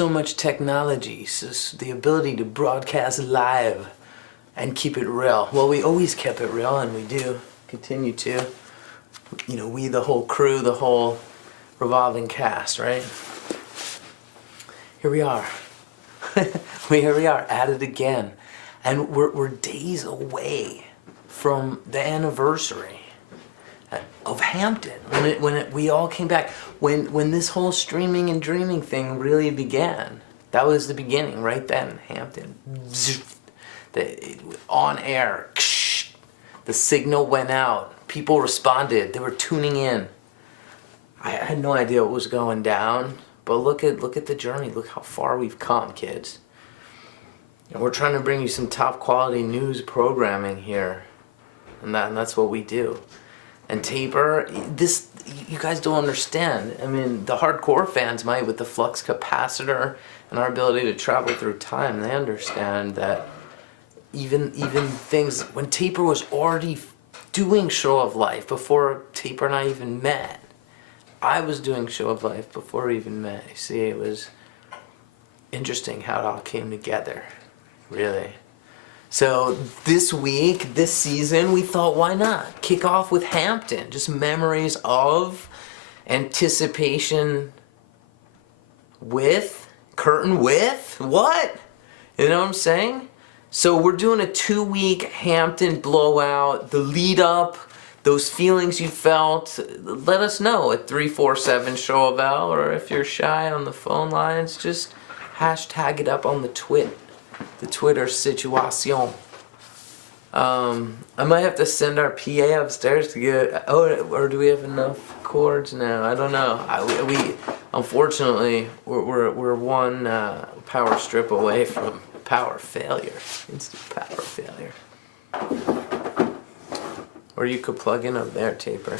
so much technology, so the ability to broadcast live and keep it real. Well, we always kept it real, and we do continue to. You know, we, the whole crew, the whole revolving cast, right? Here we are. Here we are at it again, and we're days away from the anniversary of Hampton, when we all came back, when this whole streaming and dreaming thing really began. That was the beginning, right then. Hampton, on air, the signal went out, people responded, they were tuning in. I had no idea what was going down, but look at the journey. Look how far we've come, kids. And we're trying to bring you some top quality news programming here, and that's what we do. And Taper, this, you guys don't understand. I mean, the hardcore fans might, with the flux capacitor and our ability to travel through time, they understand that even things, when Taper was already doing Show of Life before Taper and I even met. I was doing Show of Life before we even met. You see, it was interesting how it all came together, really. So this week, this season, we thought, why not? Kick off with Hampton. Just memories of, anticipation with, curtain with, what? You know what I'm saying? So we're doing a 2-week Hampton blowout, the lead up, those feelings you felt. Let us know at 347-SHOWAVAL, or if you're shy on the phone lines, just hashtag it up on the Twitter situation. I might have to send our PA upstairs to get, or do we have enough cords now? I don't know. We unfortunately, we're one power strip away from power failure, instant power failure. Or you could plug in up there, Taper.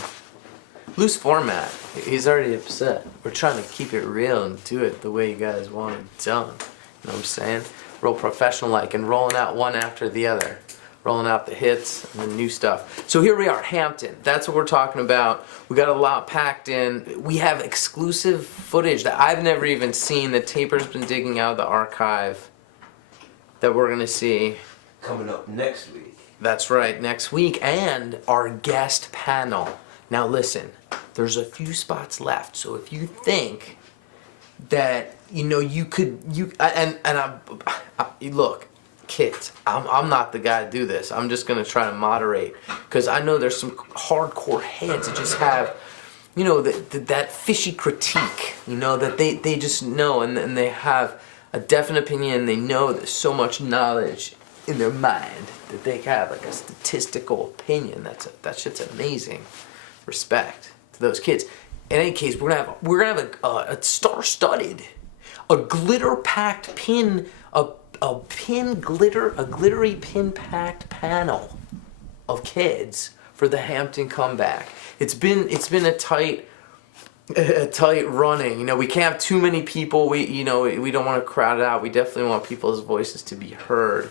Loose format. He's already upset. We're trying to keep it real and do it the way you guys want it done. You know what I'm saying? Real professional-like, and rolling out one after the other. Rolling out the hits and the new stuff. So here we are, Hampton. That's what we're talking about. We got a lot packed in. We have exclusive footage that I've never even seen, that Taper's been digging out of the archive, that we're gonna see. Coming up next week. That's right, next week, and our guest panel. Now listen, there's a few spots left, so if you think that, you know, look, kids, I'm not the guy to do this. I'm just gonna try to moderate, because I know there's some hardcore heads that just have, you know, that fishy critique, you know, that they just know, and they have a definite opinion. They know there's so much knowledge in their mind that they have like a statistical opinion. That shit's amazing. Respect to those kids. In any case, we're gonna have a star-studded, a glitter-packed pin, a glittery pin-packed panel of kids for the Hampton comeback. It's been a tight running. You know, we can't have too many people. We don't want to crowd it out. We definitely want people's voices to be heard.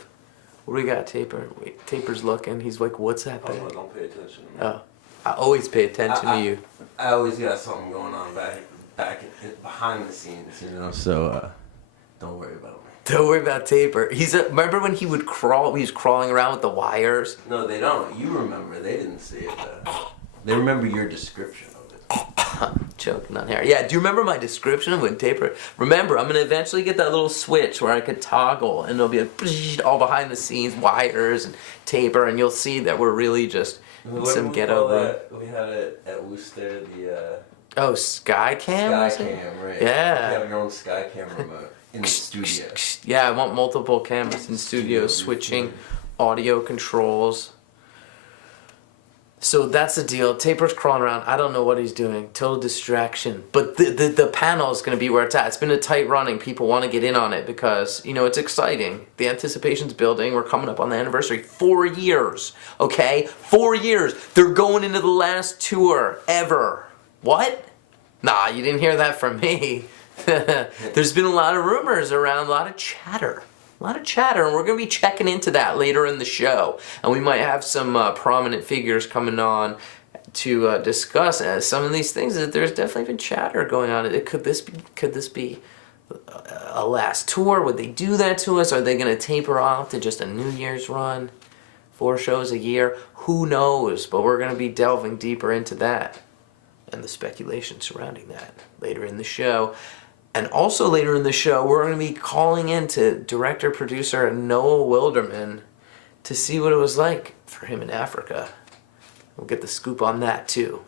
What do we got, Taper? Wait, Taper's looking. He's like, what's that? Oh, no, don't pay attention to me. Oh, I always pay attention to you. I always got something going on back behind the scenes, you know. So don't worry about me. Don't worry about Taper. Remember when he would crawl? He was crawling around with the wires. No, they don't. You remember? They didn't see it. They remember your description of it. Choking on hair. Yeah, do you remember my description of when Taper? Remember, I'm gonna eventually get that little switch where I could toggle, and it'll be like all behind the scenes wires and Taper, and you'll see that we're really just in some ghetto. We had it at Worcester, the Skycam. Skycam, right? Yeah. You have your own Skycam remote in the studio. Yeah, I want multiple cameras in studio, switching audio controls. So that's the deal. Taper's crawling around. I don't know what he's doing. Total distraction. But the panel is going to be where it's at. It's been a tight running. People want to get in on it because, you know, it's exciting. The anticipation's building. We're coming up on the anniversary. 4 years. Okay? 4 years. They're going into the last tour ever. What? Nah, you didn't hear that from me. There's been a lot of rumors around, a lot of chatter. A lot of chatter, and we're going to be checking into that later in the show. And we might have some prominent figures coming on to discuss some of these things. That there's definitely been chatter going on. Could this be a last tour? Would they do that to us? Are they going to taper off to just a New Year's run? 4 shows a year? Who knows? But we're going to be delving deeper into that and the speculation surrounding that later in the show. And also later in the show, we're going to be calling in to director-producer Noah Wilderman to see what it was like for him in Africa. We'll get the scoop on that too.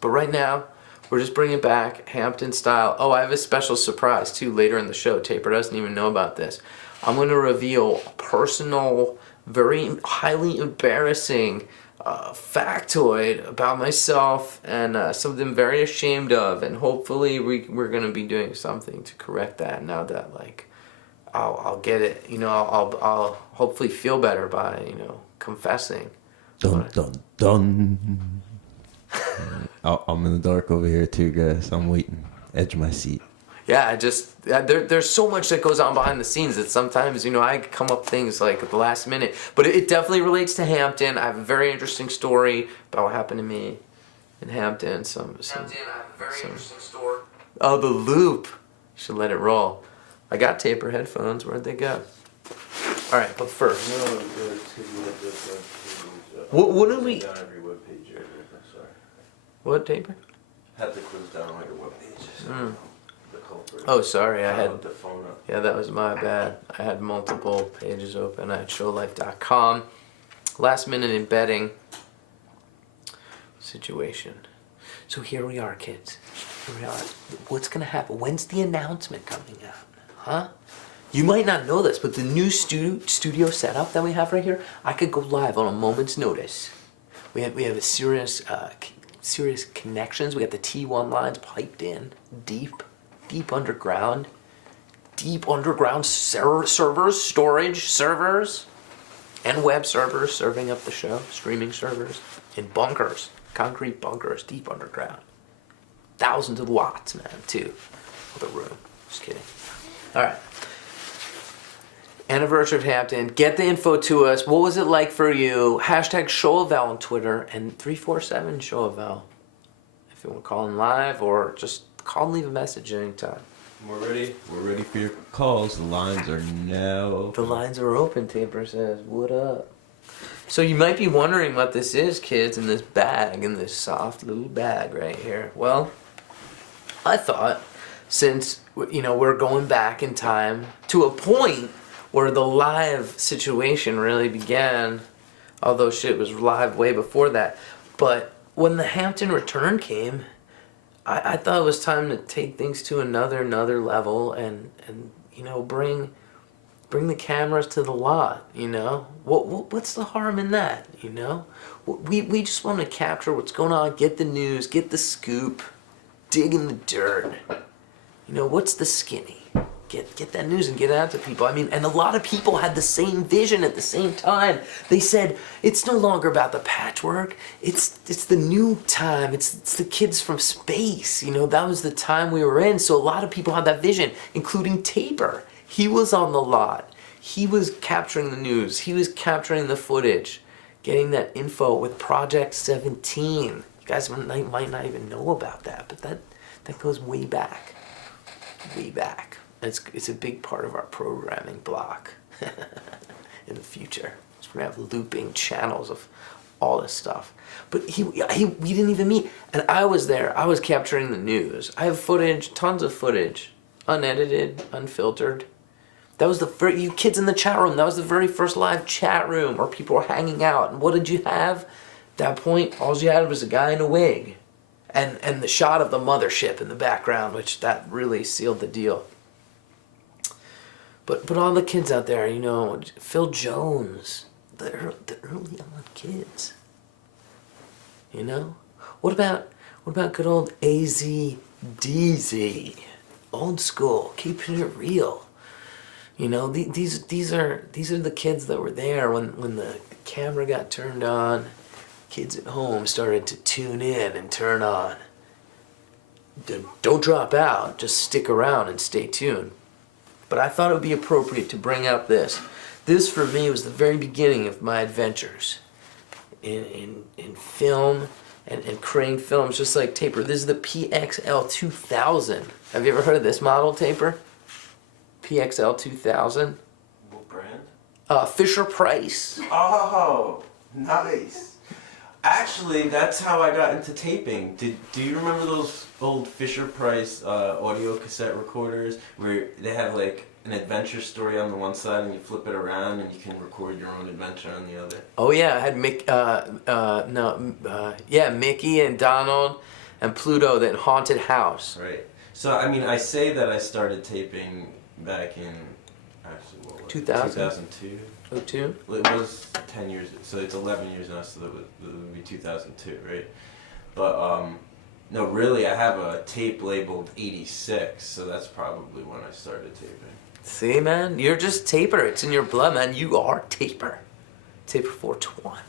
But right now, we're just bringing back Hampton style. Oh, I have a special surprise too later in the show. Taper doesn't even know about this. I'm going to reveal a personal, very highly embarrassing factoid about myself and something I'm very ashamed of. And hopefully we're going to be doing something to correct that now that like I'll get it. You know, I'll hopefully feel better by, you know, confessing. Dun dun dun. I'm in the dark over here too, guys. I'm waiting. Edge of my seat. Yeah, there's so much that goes on behind the scenes that sometimes, you know, I come up things like at the last minute. But it definitely relates to Hampton. I have a very interesting story about what happened to me in Hampton. Hampton, I have a very interesting story. Oh, the loop. Should let it roll. I got taper headphones. Where'd they go? All right, but first. What do we... What, taper? Had to close down all your web pages. The culprit. Oh, sorry, I had the phone up. Yeah, that was my bad. I had multiple pages open. I had showlife.com. Last minute embedding situation. So here we are, kids. Here we are. What's gonna happen? When's the announcement coming out? Huh? You might not know this, but the new studio setup that we have right here, I could go live on a moment's notice. We have a serious connections. We got the T1 lines piped in, deep underground servers, storage servers, and web servers serving up the show, streaming servers in bunkers, concrete bunkers, deep underground. Thousands of watts, man, too, for the room. Just kidding. All right. Anniversary of Hampton. Get the info to us. What was it like for you? Hashtag Showavel on Twitter and 347 Showavel. If you want to call in live or just call and leave a message anytime. We're ready. We're ready for your calls. The lines are now open. The lines are open, Taper says. What up? So you might be wondering what this is, kids, in this bag, in this soft little bag right here. Well, I thought since, you know, we're going back in time to a point where the live situation really began, although shit was live way before that. But when the Hampton return came, I thought it was time to take things to another level and you know, bring the cameras to the lot, you know? What's the harm in that, you know? We just want to capture what's going on, get the news, get the scoop, dig in the dirt. You know, what's the skinny? Get that news and get it out to people. I mean, and a lot of people had the same vision at the same time. They said, it's no longer about the patchwork. It's the new time. It's the kids from space. You know, that was the time we were in. So a lot of people had that vision, including Taper. He was on the lot. He was capturing the news. He was capturing the footage, getting that info with Project 17. You guys might not even know about that, but that goes way back. Way back. It's a big part of our programming block in the future. So we're gonna have looping channels of all this stuff. But we didn't even meet. And I was there. I was capturing the news. I have footage, tons of footage, unedited, unfiltered. That was you kids in the chat room. That was the very first live chat room where people were hanging out. And what did you have? At that point, all you had was a guy in a wig, and the shot of the mothership in the background, which that really sealed the deal. But all the kids out there, you know, Phil Jones, the early on kids. You know? What about good old AZDZ? Old school, keeping it real. You know, these are the kids that were there when the camera got turned on. Kids at home started to tune in and turn on. Don't drop out, just stick around and stay tuned. But I thought it would be appropriate to bring up this. This, for me, was the very beginning of my adventures in film and creating films, just like Taper. This is the PXL 2000. Have you ever heard of this model, Taper? PXL 2000. What brand? Fisher Price. Oh, nice. Actually, that's how I got into taping. Do you remember those old Fisher Price audio cassette recorders where they have like an adventure story on the one side and you flip it around and you can record your own adventure on the other? Oh yeah, I had Mickey and Donald and Pluto, that haunted house. Right. So I mean, I say that I started taping back in actually what was 2000? 2002. 02? It was 10 years, so it's 11 years now, so that would be 2002, right? But, no, really, I have a tape labeled 86, so that's probably when I started taping. See, man, you're just taper. It's in your blood, man. You are taper. Taper 421.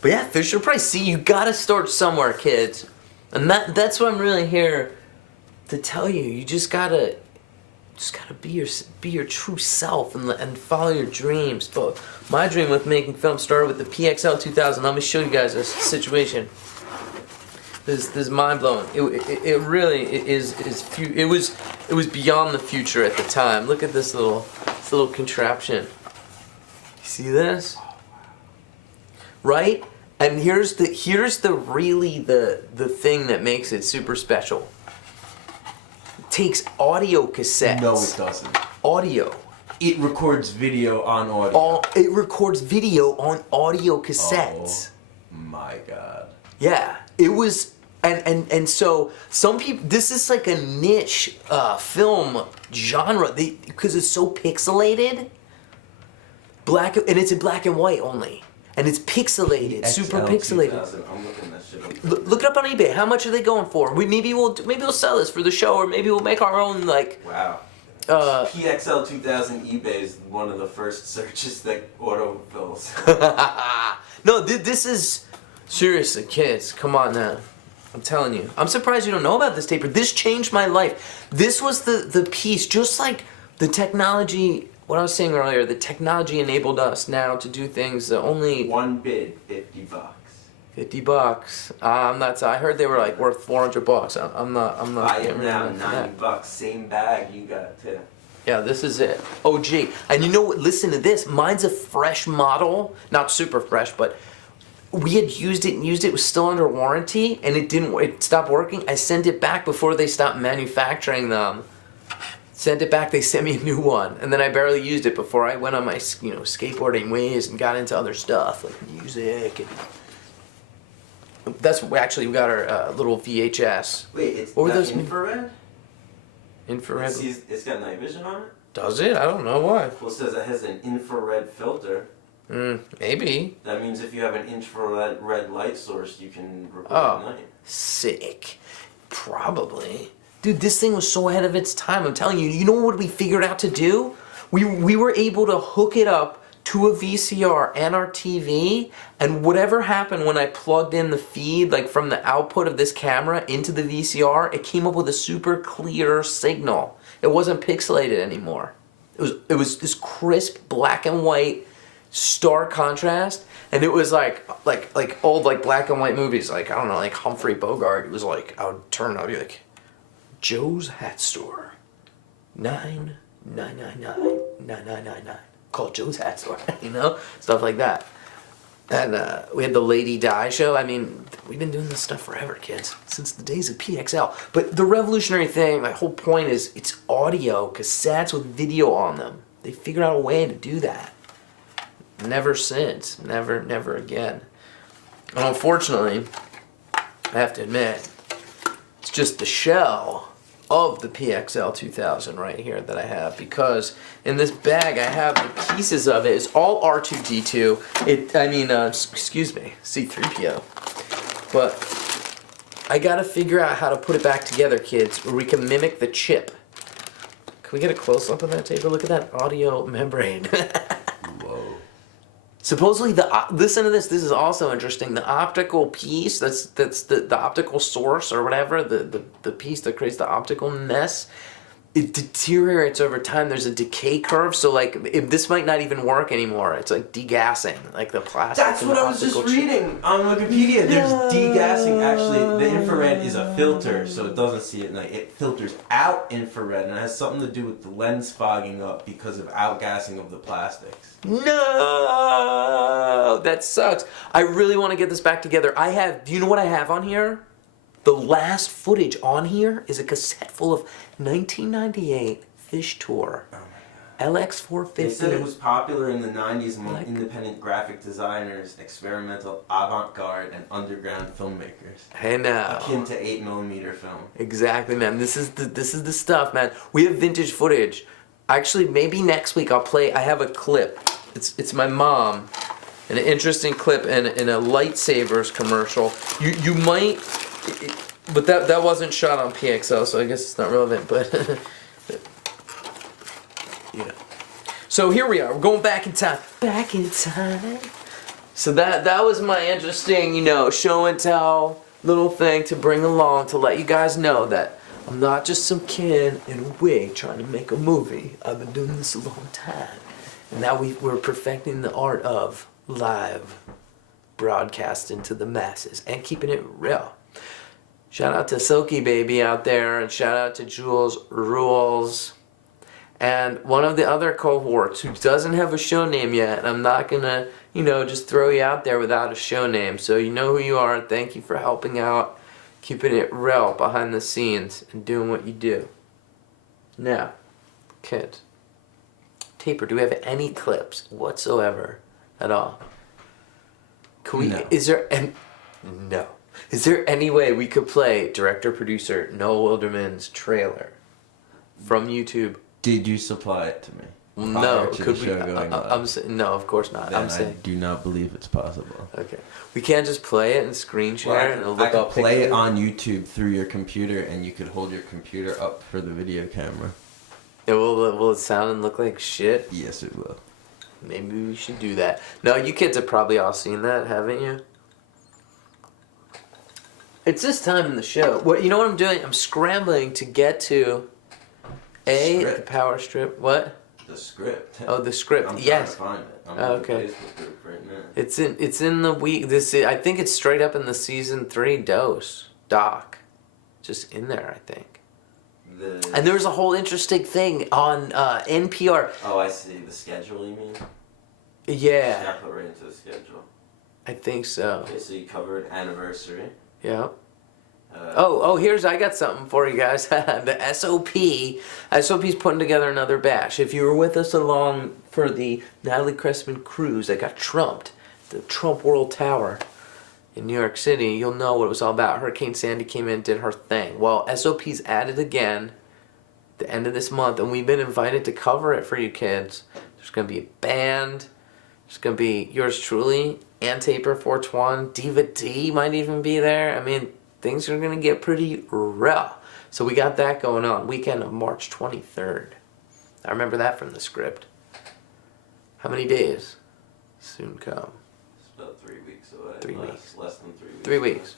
But yeah, Fisher Price. See, you gotta start somewhere, kids. And that's what I'm really here to tell you. You just gotta be your true self and follow your dreams. But my dream with making film started with the PXL 2000. Let me show you guys this situation. This is mind blowing. It really is. It was beyond the future at the time. Look at this little contraption. You see this? Right? And here's the thing that makes it super special. Takes audio cassettes. No, it doesn't. Audio. It records video on audio. It records video on audio cassettes. Oh my god. Yeah, it was, and so some people. This is like a niche film genre because it's so pixelated. And it's in black and white only, and it's pixelated, super pixelated. I'm looking that shit up. Look it up on eBay. How much are they going for? Maybe we'll sell this for the show, or maybe we'll make our own like. Wow. PXL 2000 eBay is one of the first searches that autofills. No, this is seriously, kids. Come on now. I'm telling you. I'm surprised you don't know about this taper. This changed my life. This was the piece, just like the technology. What I was saying earlier, the technology enabled us now to do things that only. One bid, $50. $50. I'm not. I heard they were like worth $400. I'm not. I am now $90. Same bag you got too. Yeah, this is it. OG. And you know what? Listen to this. Mine's a fresh model, not super fresh, but we had used it. It was still under warranty, and it stopped working. I sent it back before they stopped manufacturing them. Sent it back. They sent me a new one, and then I barely used it before I went on my skateboarding ways and got into other stuff like music and. That's actually we got our little VHS. Wait, it's what were not those infrared? Infrared. It's got night vision on it? Does it? I don't know why. Well, it says it has an infrared filter. Maybe. That means if you have an infrared light source, you can record at night. Sick. Probably. Dude, this thing was so ahead of its time. I'm telling you. You know what we figured out to do? We were able to hook it up to a VCR and our TV, and whatever happened when I plugged in the feed, like from the output of this camera into the VCR, it came up with a super clear signal. It wasn't pixelated anymore. It was this crisp black and white, stark contrast, and it was like old like black and white movies, like I don't know, like Humphrey Bogart. It was like I would turn, I'd be like, Joe's Hat Store, 9999999. Called Joe's Hat Store, stuff like that. And we had the Lady Di show. I mean, we've been doing this stuff forever, kids, since the days of PXL. But the revolutionary thing, my whole point is, it's audio cassettes with video on them. They figured out a way to do that. Never since, never again. And unfortunately, I have to admit, it's just the shell of the PXL 2000 right here that I have, because in this bag I have the pieces of it. It's all R2D2. Excuse me, C3PO. But I gotta figure out how to put it back together, kids, where we can mimic the chip. Can we get a close up of that taper? Look at that audio membrane. Whoa. Supposedly listen to this. This is also interesting. The optical piece, that's the optical source or whatever, the piece that creates the optical mess. it deteriorates over time. There's a decay curve, so like this might not even work anymore. It's like degassing, like the plastic. That's and what the I was just optical reading on Wikipedia. There's degassing. Actually, the infrared is a filter, so it doesn't see it at night. It filters out infrared, and it has something to do with the lens fogging up because of outgassing of the plastics. No, that sucks. I really want to get this back together. Do you know what I have on here? The last footage on here is a cassette full of 1998 Fish Tour. Oh my god. LX450. They said it was popular in the 90s among independent graphic designers, experimental avant-garde, and underground filmmakers. I know. Akin to 8mm film. Exactly, man. This is the stuff, man. We have vintage footage. Actually, maybe next week I'll play. I have a clip. It's my mom, an interesting clip in a lightsabers commercial. You might, but that wasn't shot on PXL, so I guess it's not relevant. But you know. So here we are. We're going back in time. Back in time. So that was my interesting, show and tell little thing to bring along to let you guys know that I'm not just some kid in a wig trying to make a movie. I've been doing this a long time. And now we're perfecting the art of live broadcasting to the masses and keeping it real. Shout out to Silky Baby out there, and shout out to Jules Rules. And one of the other cohorts who doesn't have a show name yet, and I'm not gonna, just throw you out there without a show name. So you know who you are, and thank you for helping out, keeping it real behind the scenes, and doing what you do. Now, kids. Taper, do we have any clips whatsoever at all? No. Is there any way we could play director-producer Noah Wilderman's trailer from YouTube? Did you supply it to me? No, to could the we? show going on? No, of course not. Then I'm saying. I do not believe it's possible. Okay, we can't just play it and screen share Well, it and it'll I look could all play it pixelated? on YouTube through your computer, and you could hold your computer up for the video camera. Yeah, will it sound and look like shit? Yes, it will. Maybe we should do that. No, you kids have probably all seen that, haven't you? It's this time in the show. You know what I'm doing? I'm scrambling to get to the Script. power strip. What? The script. Oh, the script. I'm trying Yes. to find it. I'm Oh, in okay. the Facebook group right now. It's in the week. I think it's straight up in the season 3 doc, just in there. I think. And there was a whole interesting thing on NPR. Oh, I see. The schedule, you mean? Yeah, Yeah, put right into the schedule. I think so. Okay, so you covered anniversary. Yeah. I got something for you guys. The SOP's putting together another bash. If you were with us along for the Natalie Cressman cruise that got trumped, the Trump World Tower in New York City, you'll know what it was all about. Hurricane Sandy came in and did her thing. Well, SOP's at it again the end of this month, and we've been invited to cover it for you kids. There's going to be a band. There's going to be yours truly, and Taper 421. Diva D might even be there. I mean, things are going to get pretty real. So we got that going on. Weekend of March 23rd. I remember that from the script. How many days? Soon come. It's about 3 weeks away. 3 weeks. Less than 3 weeks. 3 weeks.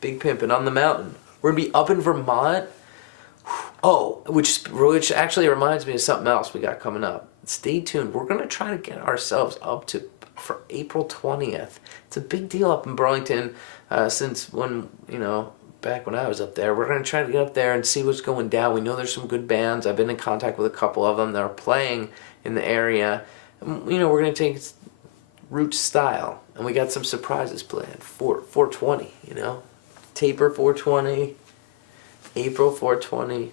Big Pimpin' on the mountain. We're going to be up in Vermont. Oh, which actually reminds me of something else we got coming up. Stay tuned. We're going to try to get ourselves up for April 20th. It's a big deal up in Burlington since back when I was up there. We're going to try to get up there and see what's going down. We know there's some good bands. I've been in contact with a couple of them that are playing in the area. And, we're going to take Roots style. And we got some surprises planned. 420, Taper 420. April 420.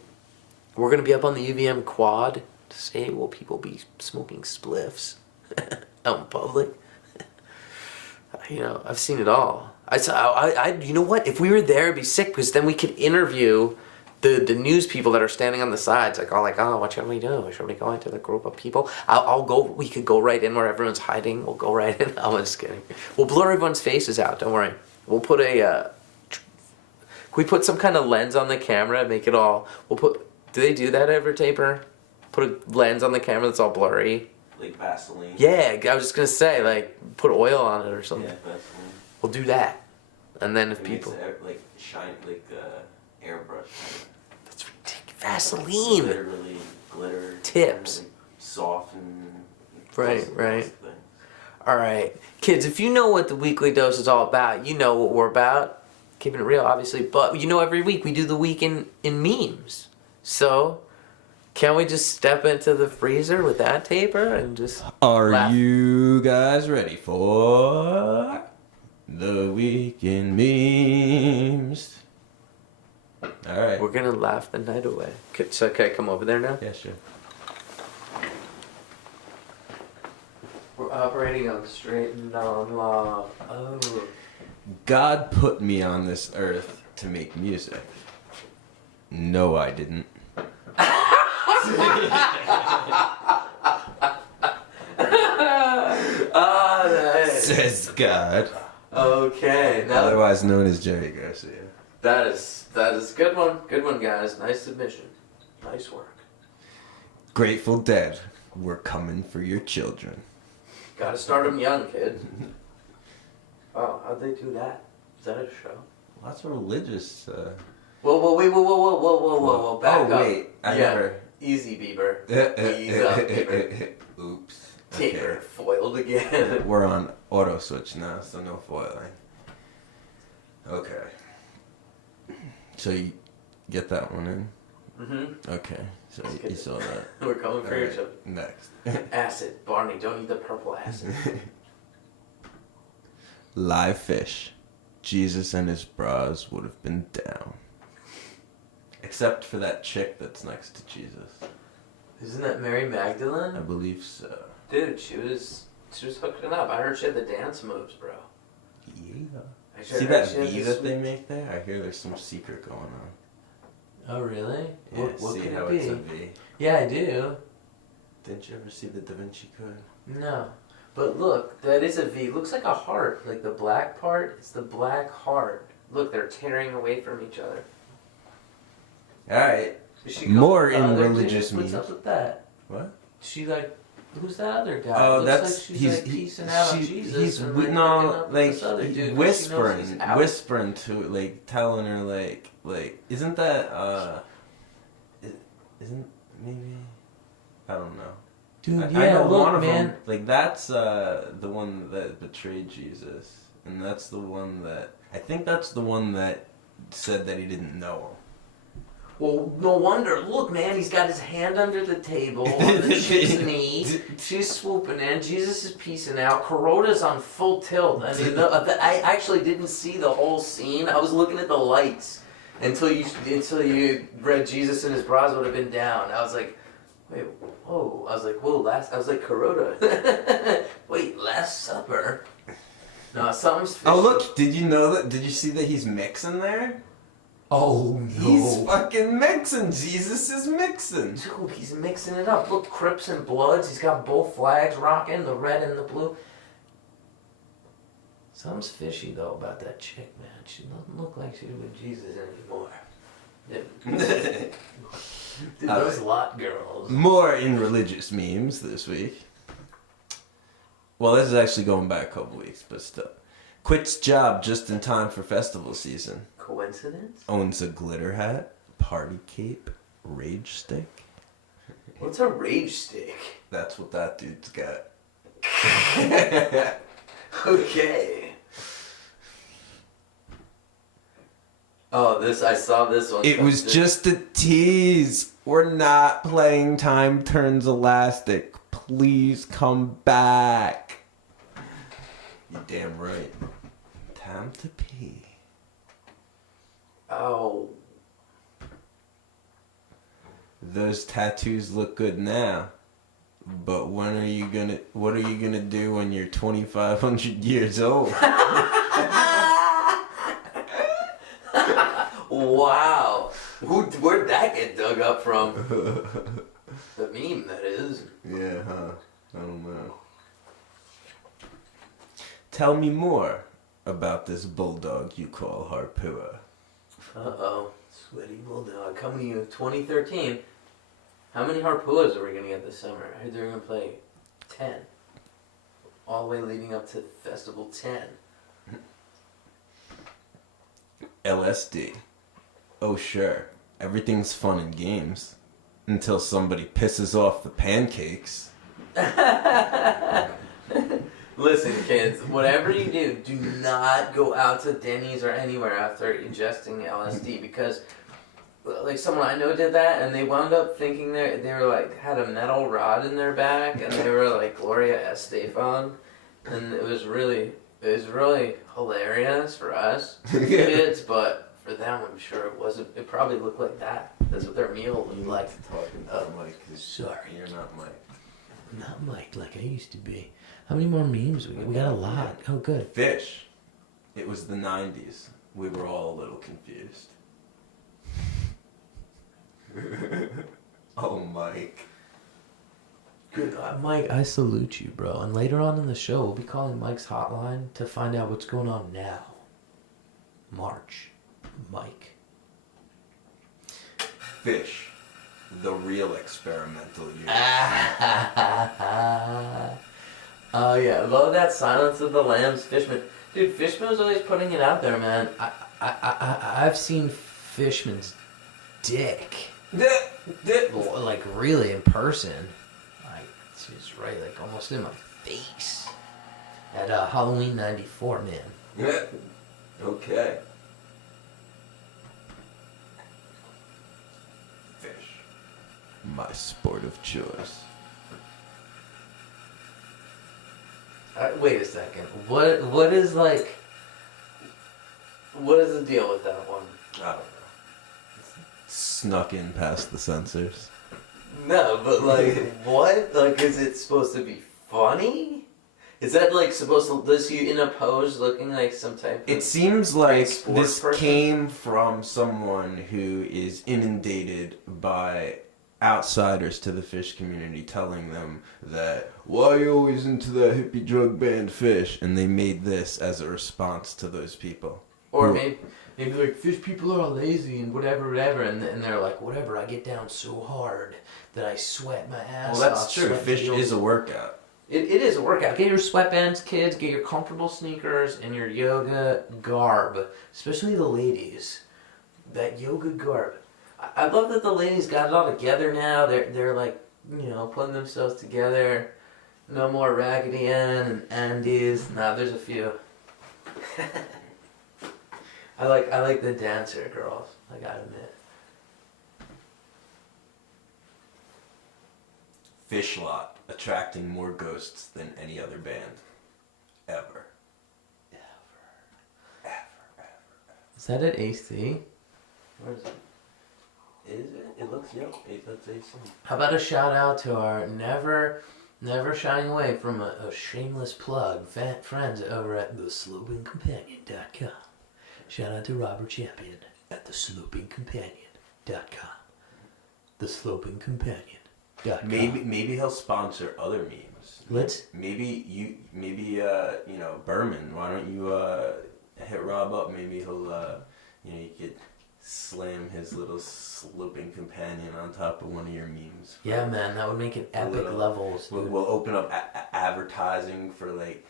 We're going to be up on the UVM quad. To say, will people be smoking spliffs out in public? I've seen it all. You know what? If we were there, it'd be sick, because then we could interview the news people that are standing on the sides, oh, what should we do? Should we go into the group of people? I'll go. We could go right in where everyone's hiding. We'll go right in. I'm just kidding. We'll blur everyone's faces out. Don't worry. We'll put can we put some kind of lens on the camera? Make it all. Do they do that ever, Taper? Put a lens on the camera that's all blurry. Like Vaseline. Yeah, I was just gonna say, put oil on it or something. Yeah, Vaseline. We'll do that, and then if It people. makes it, shine like airbrush. That's ridiculous. Vaseline. Literally glitter. Tips. And soften. Right, those right. things. All right, kids, if you know what the weekly dose is all about, you know what we're about. Keeping it real, obviously, but you know every week we do the week in memes. So, can we just step into the freezer with that taper and just Are laugh? you guys ready for the week in memes? All right. We're gonna laugh the night away. So, can I come over there now? Yeah, sure. We're operating on straight and non-law. Oh. God put me on this earth to make music. No, I didn't. Nice. Says God. Okay, now Otherwise known as Jerry Garcia. that is a good one. Good one, guys. Nice submission. Nice work. Grateful Dead, we're coming for your children. Gotta start them young, kid. Oh, how'd they do that? Is that a show? Lots of religious. Whoa, back oh, up. wait. I Yeah. never. Easy, Bieber. Ease up, Bieber. Oops. Taper foiled again. We're on auto switch now, so no foiling. Okay. So you get that one in? Mm-hmm. Okay. So Let's you get saw that. We're coming for your Alright, children. Next. Acid. Barney, don't eat the purple acid. Live fish. Jesus and his bras would have been down. Except for that chick that's next to Jesus. Isn't that Mary Magdalene? I believe so. Dude, she was hooking up. I heard she had the dance moves, bro. Yeah. I See heard that she had V the that sweet- they make there? I hear there's some secret going on. Oh, really? Yeah, What see could how it be? it's a V? Yeah, I do. Didn't you ever see the Da Vinci Code? No. But look, that is a V. Looks like a heart. Like the black part, it's the black heart. Look, they're tearing away from each other. Alright. Is she More going- in there, religious dude? What's memes. up with that? What? She like, who's that other guy? Oh, Looks that's like she's like piecing out on Jesus. He's and, no, picking up with like this other he- dude 'cause she knows whispering, he's out. whispering to like telling her like isn't that isn't maybe I don't know. Dude, I yeah, know look, one of man. them. Like that's the one that betrayed Jesus, and that's the one that I think that's the one that said that he didn't know him. Well, no wonder. Look, man, he's got his hand under the table on the chick's knee. She's swooping in. Jesus is peacing out. Kuroda's on full tilt. I mean, I actually didn't see the whole scene. I was looking at the lights until you read Jesus and his bras would have been down. I was like, wait, whoa. I was like, whoa, I was like, Kuroda. Wait, Last Supper? No, something's fishy. Oh look! Did you know that? Did you see that he's mixing there? Oh, no. He's fucking mixing. Jesus is mixing. Dude, he's mixing it up. Look, Crips and Bloods. He's got both flags rocking, the red and the blue. Something's fishy, though, about that chick, man. She doesn't look like she's with Jesus anymore. Dude, those Lot girls. More in religious memes this week. Well, this is actually going back a couple weeks, but still. Quits job just in time for festival season. Coincidence? Owns a glitter hat, party cape, rage stick. What's a rage stick? That's what that dude's got. Okay. Oh, I saw this one. It was posted. just a tease. We're not playing Time Turns Elastic. Please come back. You damn right. Time to pee. Oh. Those tattoos look good now. But what are you gonna do when you're 2,500 years old? Wow. Where'd that get dug up from? The meme, that is. Yeah, huh? I don't know. Tell me more about this bulldog you call Harpua. Uh-oh. Sweaty Bulldog coming to you 2013. How many Harpuas are we going to get this summer? I heard they're going to play 10. All the way leading up to Festival 10. LSD. Oh sure, everything's fun and games until somebody pisses off the pancakes. Listen, kids, whatever you do not go out to Denny's or anywhere after ingesting LSD, because like someone I know did that and they wound up thinking they were like had a metal rod in their back and they were like Gloria Estefan, and it was really hilarious for us kids, but for them I'm sure it wasn't. It probably looked like that. That's what their meal looked like. Talking to Mike. Sorry, You're not Mike. not Mike like I used to be. How many more memes we got? We got a lot. Oh, good. Fish. It was the 90s. We were all a little confused. Oh, Mike. Good. Mike, I salute you, bro. And later on in the show, we'll be calling Mike's hotline to find out what's going on now. March. Mike. Fish. The real experimental use. Oh, yeah. Love that Silence of the Lambs, Fishman. Dude, Fishman was always putting it out there, man. I've seen Fishman's dick. Like, really in person. Like, she's right, like, almost in my face. At Halloween 94, man. Okay. Fish. My sport of choice. Wait a second. What is the deal with that one? I don't know. Snuck in past the censors. No, but like, what? Like, is it supposed to be funny? Is that like supposed to list you in a pose looking like some type of... It seems like sports this person? came from someone who is inundated by outsiders to the Fish community telling them that, why are you always into that hippie drug band Fish? And they made this as a response to those people. Or maybe like, Fish people are lazy and whatever, and they're like, whatever, I get down so hard that I sweat my ass off. Well, that's true. sweat Fish deals. is a workout. It is a workout. Get your sweatbands, kids. Get your comfortable sneakers and your yoga garb. Especially the ladies. That yoga garb. I love that the ladies got it all together now. They're like, you know, putting themselves together. No more Raggedy Ann and Andes. Nah, there's a few. I like the dancer girls, I gotta admit. Fish Lot, attracting more ghosts than any other band. Ever. Is that at AC? Where is it? Is it? It looks, yep. That's AC. How about a shout out to our never shying away from a shameless plug, friends over at theslopingcompanion.com. Shout out to Robert Champion at theslopingcompanion.com. Theslopingcompanion.com. Maybe he'll sponsor other memes. Let's. Maybe Berman. Why don't you hit Rob up? Maybe he'll you could slam his little sloping companion on top of one of your memes. Yeah, man, that would make it epic levels. Dude. We'll open up advertising for like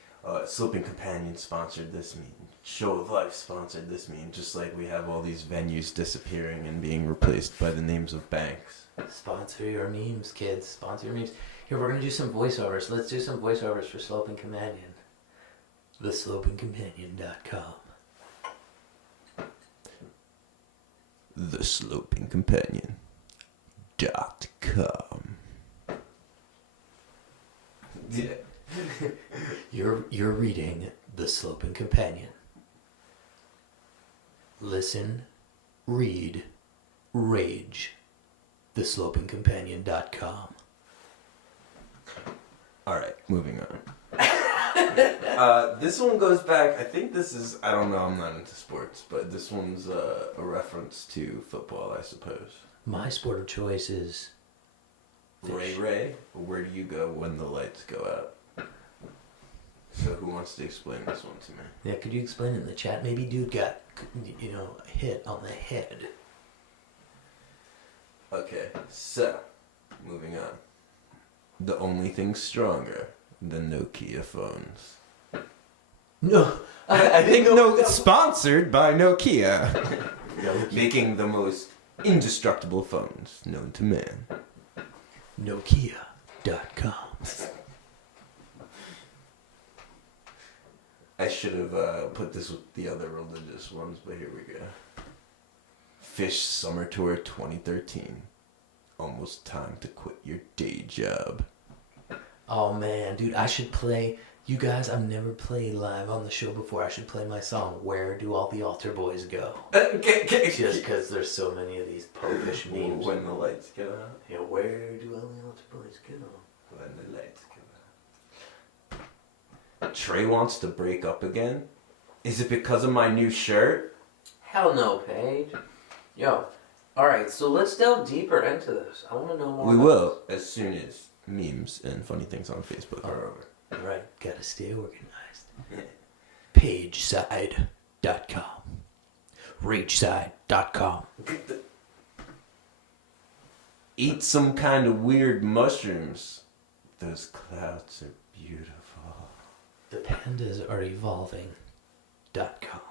Sloping Companion sponsored this meme. Show of Life sponsored this meme. Just like we have all these venues disappearing and being replaced by the names of banks. Sponsor your memes, kids. Sponsor your memes. Here, we're going to do some voiceovers. Let's do some voiceovers for Sloping Companion. TheSlopingCompanion.com. TheSlopingCompanion.com. Yeah. You're reading The Sloping Companion. Listen, read, rage. TheSlopingCompanion.com. Alright, moving on. This one goes back, I think this is, I don't know, I'm not into sports, but this one's a reference to football, I suppose. My sport of choice is... Ray, where do you go when the lights go out? So who wants to explain this one to me? Yeah, could you explain it in the chat? Maybe dude got, hit on the head. Okay, so, moving on. The only thing stronger than Nokia phones. No, I think sponsored by Nokia. Making the most indestructible phones known to man. Nokia.com. I should have put this with the other religious ones, but here we go. Fish Summer Tour 2013. Almost time to quit your day job. Oh man, dude, I should play. You guys, I've never played live on the show before. I should play my song, Where Do All the Altar Boys Go? Just because there's so many of these popish memes. When the lights go out. Yeah, where do all the altar boys go? When the lights go out. Trey wants to break up again? Is it because of my new shirt? Hell no, Paige. Yo, alright, so let's delve deeper into this. I want to know more. We about will, as soon as memes and funny things on Facebook are over. Alright, gotta stay organized. Yeah. Pageside.com. Reachside.com. Eat some kind of weird mushrooms. Those clouds are beautiful. The pandas are evolving.com.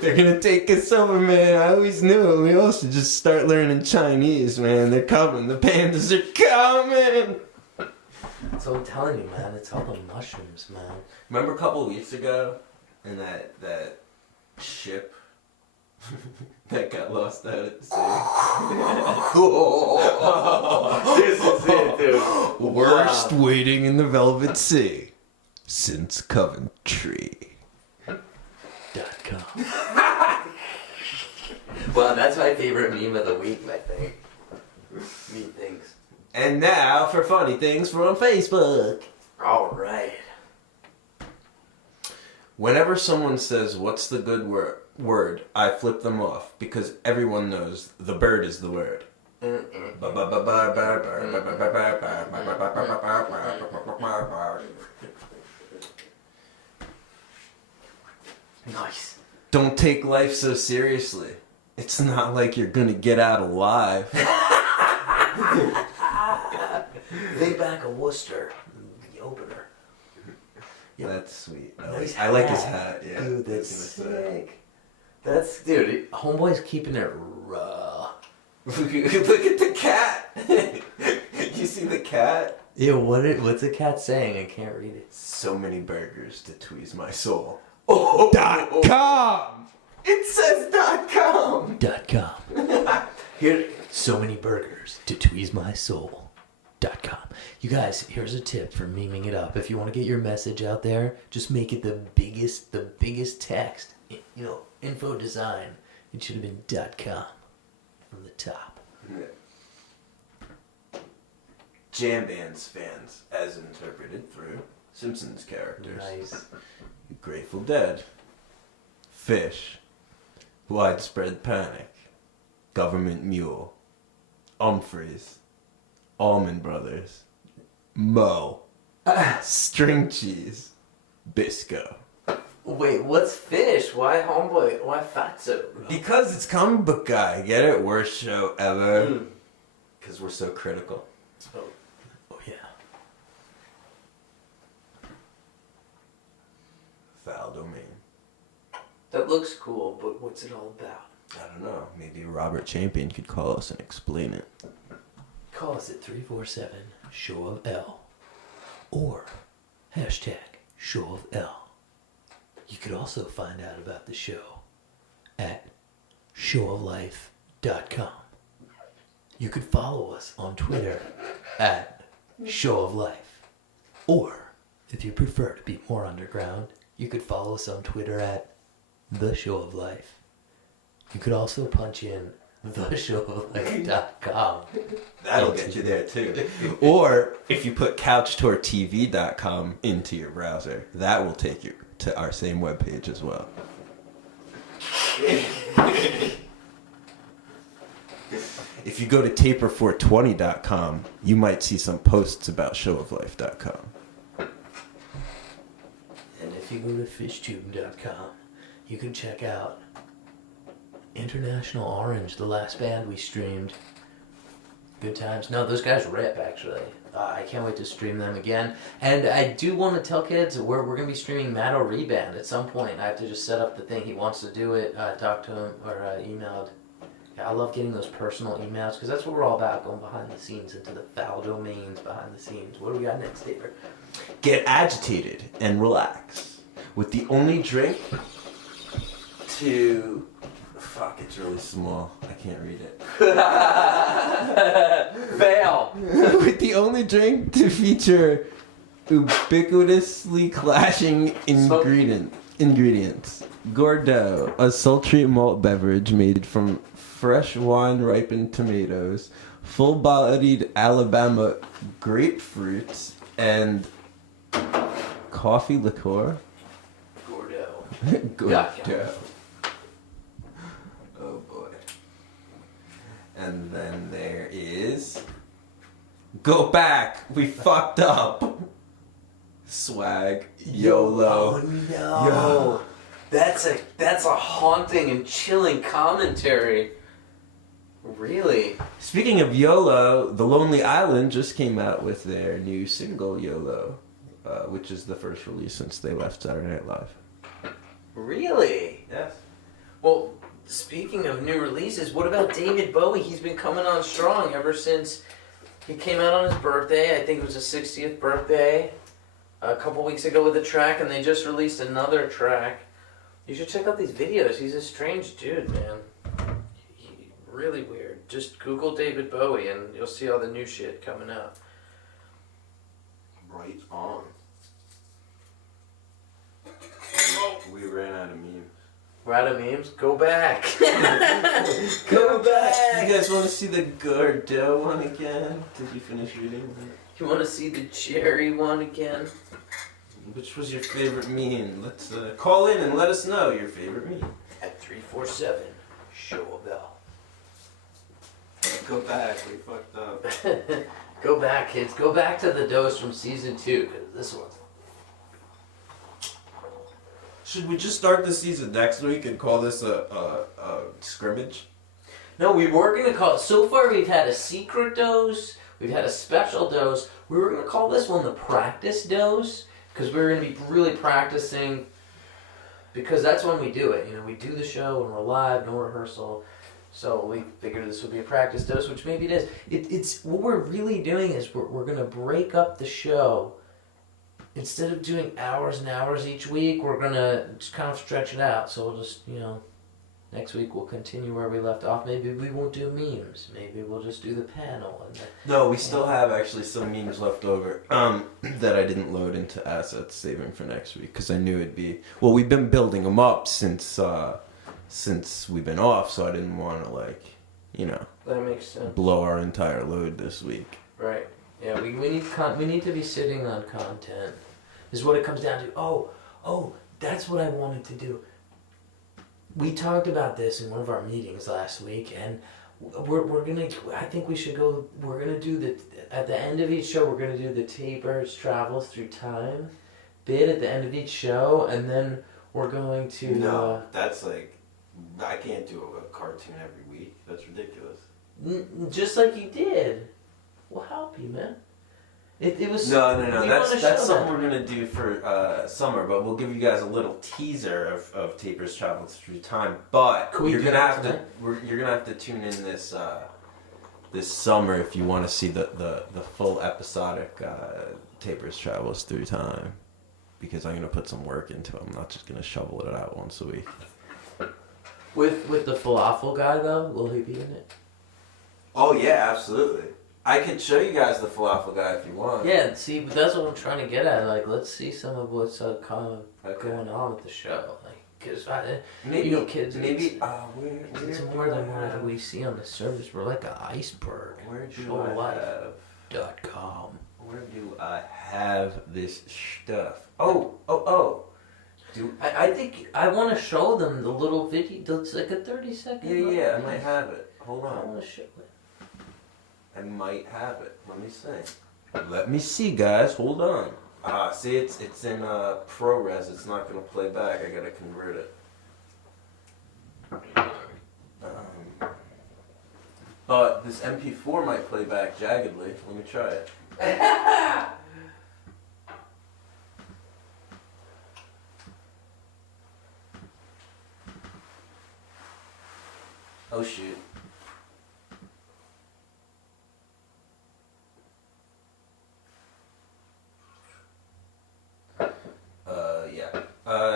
They're gonna take us over, man. I always knew it. We all should just start learning Chinese, man. They're coming. The pandas are coming. So I'm telling you, man, it's all the mushrooms, man. Remember a couple of weeks ago, in that ship that got lost out at the sea? This is it, dude. Worst waiting in the Velvet Sea since Coventry. .com. Well, that's my favorite meme of the week, I think. Me thinks. And now for funny things from Facebook. Alright. Whenever someone says, "What's the good word?" I flip them off because everyone knows the bird is the word. Nice. Don't take life so seriously. It's not like you're gonna get out alive. Think back of Worcester, the opener. That's sweet. Nice I like his hat. hat. Yeah, Dude, I was that's gonna say. sick. That's, dude, homeboy's keeping it raw. Look at the cat. You see the cat? Yeah, what's the cat saying? I can't read it. So many burgers to tweeze my soul. .com. It says .com. .com. Here, so many burgers to tweeze my soul. .com. You guys, here's a tip for memeing it up. If you want to get your message out there, just make it the biggest text. You know, info design. It should have been .com from the top. Jam Band's fans, as interpreted through Simpsons characters. Nice. Grateful Dead. Fish. Widespread Panic. Government Mule. Umphreys. Allman Brothers. Mo. String Cheese. Bisco. Wait, what's fish? Why homeboy? Why fatso? Because it's comic book guy. Get it? Worst show ever. Because we're so critical. Oh yeah. Foul domain. That looks cool, but what's it all about? I don't know. Maybe Robert Champion could call us and explain it. Call us at 347-SHOW-OF-L or hashtag Show of L. You could also find out about the show at showoflife.com. You could follow us on Twitter at showoflife. Or, if you prefer to be more underground, you could follow us on Twitter at The Show of Life. You could also punch in theshowoflife.com. That'll get you there too. Or if you put couchtourtv.com into your browser, that will take you to our same webpage as well. If you go to taper420.com, you might see some posts about showoflife.com. And if you go to fishtube.com, you can check out International Orange, the last band we streamed. Good times. No, those guys rip, actually. I can't wait to stream them again. And I do want to tell kids we're going to be streaming Matto Reband at some point. I have to just set up the thing. He wants to do it, talk to him, or emailed. Yeah, I love getting those personal emails because that's what we're all about, going behind the scenes into the foul domains behind the scenes. What do we got next, Tabor? Get agitated and relax with the only drink to... Fuck, it's really small. I can't read it. Fail. With the only drink to feature ubiquitously clashing ingredients. Gordeau, a sultry malt beverage made from fresh wine-ripened tomatoes, full-bodied Alabama grapefruits, and coffee liqueur. Gordo. Gordeau. Oh boy. And then there is... Go back! We fucked up! Swag. YOLO. Oh no. That's a haunting and chilling commentary. Really? Speaking of YOLO, The Lonely Island just came out with their new single YOLO, which is the first release since they left Saturday Night Live. Really? Yes. Well, speaking of new releases, what about David Bowie? He's been coming on strong ever since he came out on his birthday. I think it was his 60th birthday a couple weeks ago with a track, and they just released another track. You should check out these videos. He's a strange dude, man. Really weird. Just Google David Bowie and you'll see all the new shit coming out. Right on. We ran out of memes. We're out of memes? Go back. Go back. You guys want to see the Gordeau one again? Did you finish reading it? You want to see the cherry one again? Which was your favorite meme? Let's call in and let us know your favorite meme. At 347, show a bell. Go back, we fucked up. Go back, kids. Go back to the dose from season 2, because this one's... Should we just start the season next week and call this a scrimmage? No, we were going to call it... So far, we've had a secret dose. We've had a special dose. We were going to call this one the practice dose, because we were going to be really practicing, because that's when we do it. You know, we do the show, and we're live, no rehearsal. So we figured this would be a practice dose, which maybe it is. It's what we're really doing is we're going to break up the show. Instead of doing hours and hours each week, we're going to just kind of stretch it out. So we'll just, you know, next week we'll continue where we left off. Maybe we won't do memes. Maybe we'll just do the panel. And No, we still have actually some memes left over that I didn't load into assets, saving for next week because I knew it'd be... Well, we've been building them up since we've been off, so I didn't want to, like, you know, that makes sense. blow our entire load this week. Right. Yeah, we need to be sitting on content. Is what it comes down to. Oh, that's what I wanted to do. We talked about this in one of our meetings last week, and we're gonna. I think we should go. We're gonna do at the end of each show. We're gonna do the Tabor's Travels Through Time bit at the end of each show, and then we're going to. No, that's like... I can't do a cartoon every week. That's ridiculous. Just like you did. We'll help you, man. It was... No. we That's wanna show something that. we're going to do for summer, but we'll give you guys a little teaser of Tabor's Travels Through Time. But Could we you're do gonna that have tonight? you're gonna have to tune in this summer if you want to see the full episodic Tabor's Travels Through Time, because I'm going to put some work into it. I'm not just going to shovel it out once a week. With the falafel guy, though? Will he be in it? Oh yeah, absolutely. I could show you guys the falafel guy if you want. Yeah, see, but that's what I'm trying to get at. Like, let's see some of what's kind of Okay. going on with the show. Like, because Maybe, you know, kids, maybe. it's more than what we see on the surface. We're like an iceberg. Where do Showlife.com. Where do I have this stuff? Oh. I think I want to show them the little video. It's like a 30-second. Yeah, I might have it. Hold I on. want to show it. I might have it. Let me see. Let me see, guys. Hold on. See, it's in ProRes. It's not gonna play back. I gotta convert it. This MP4 might play back jaggedly. Let me try it. Oh shoot. Yeah.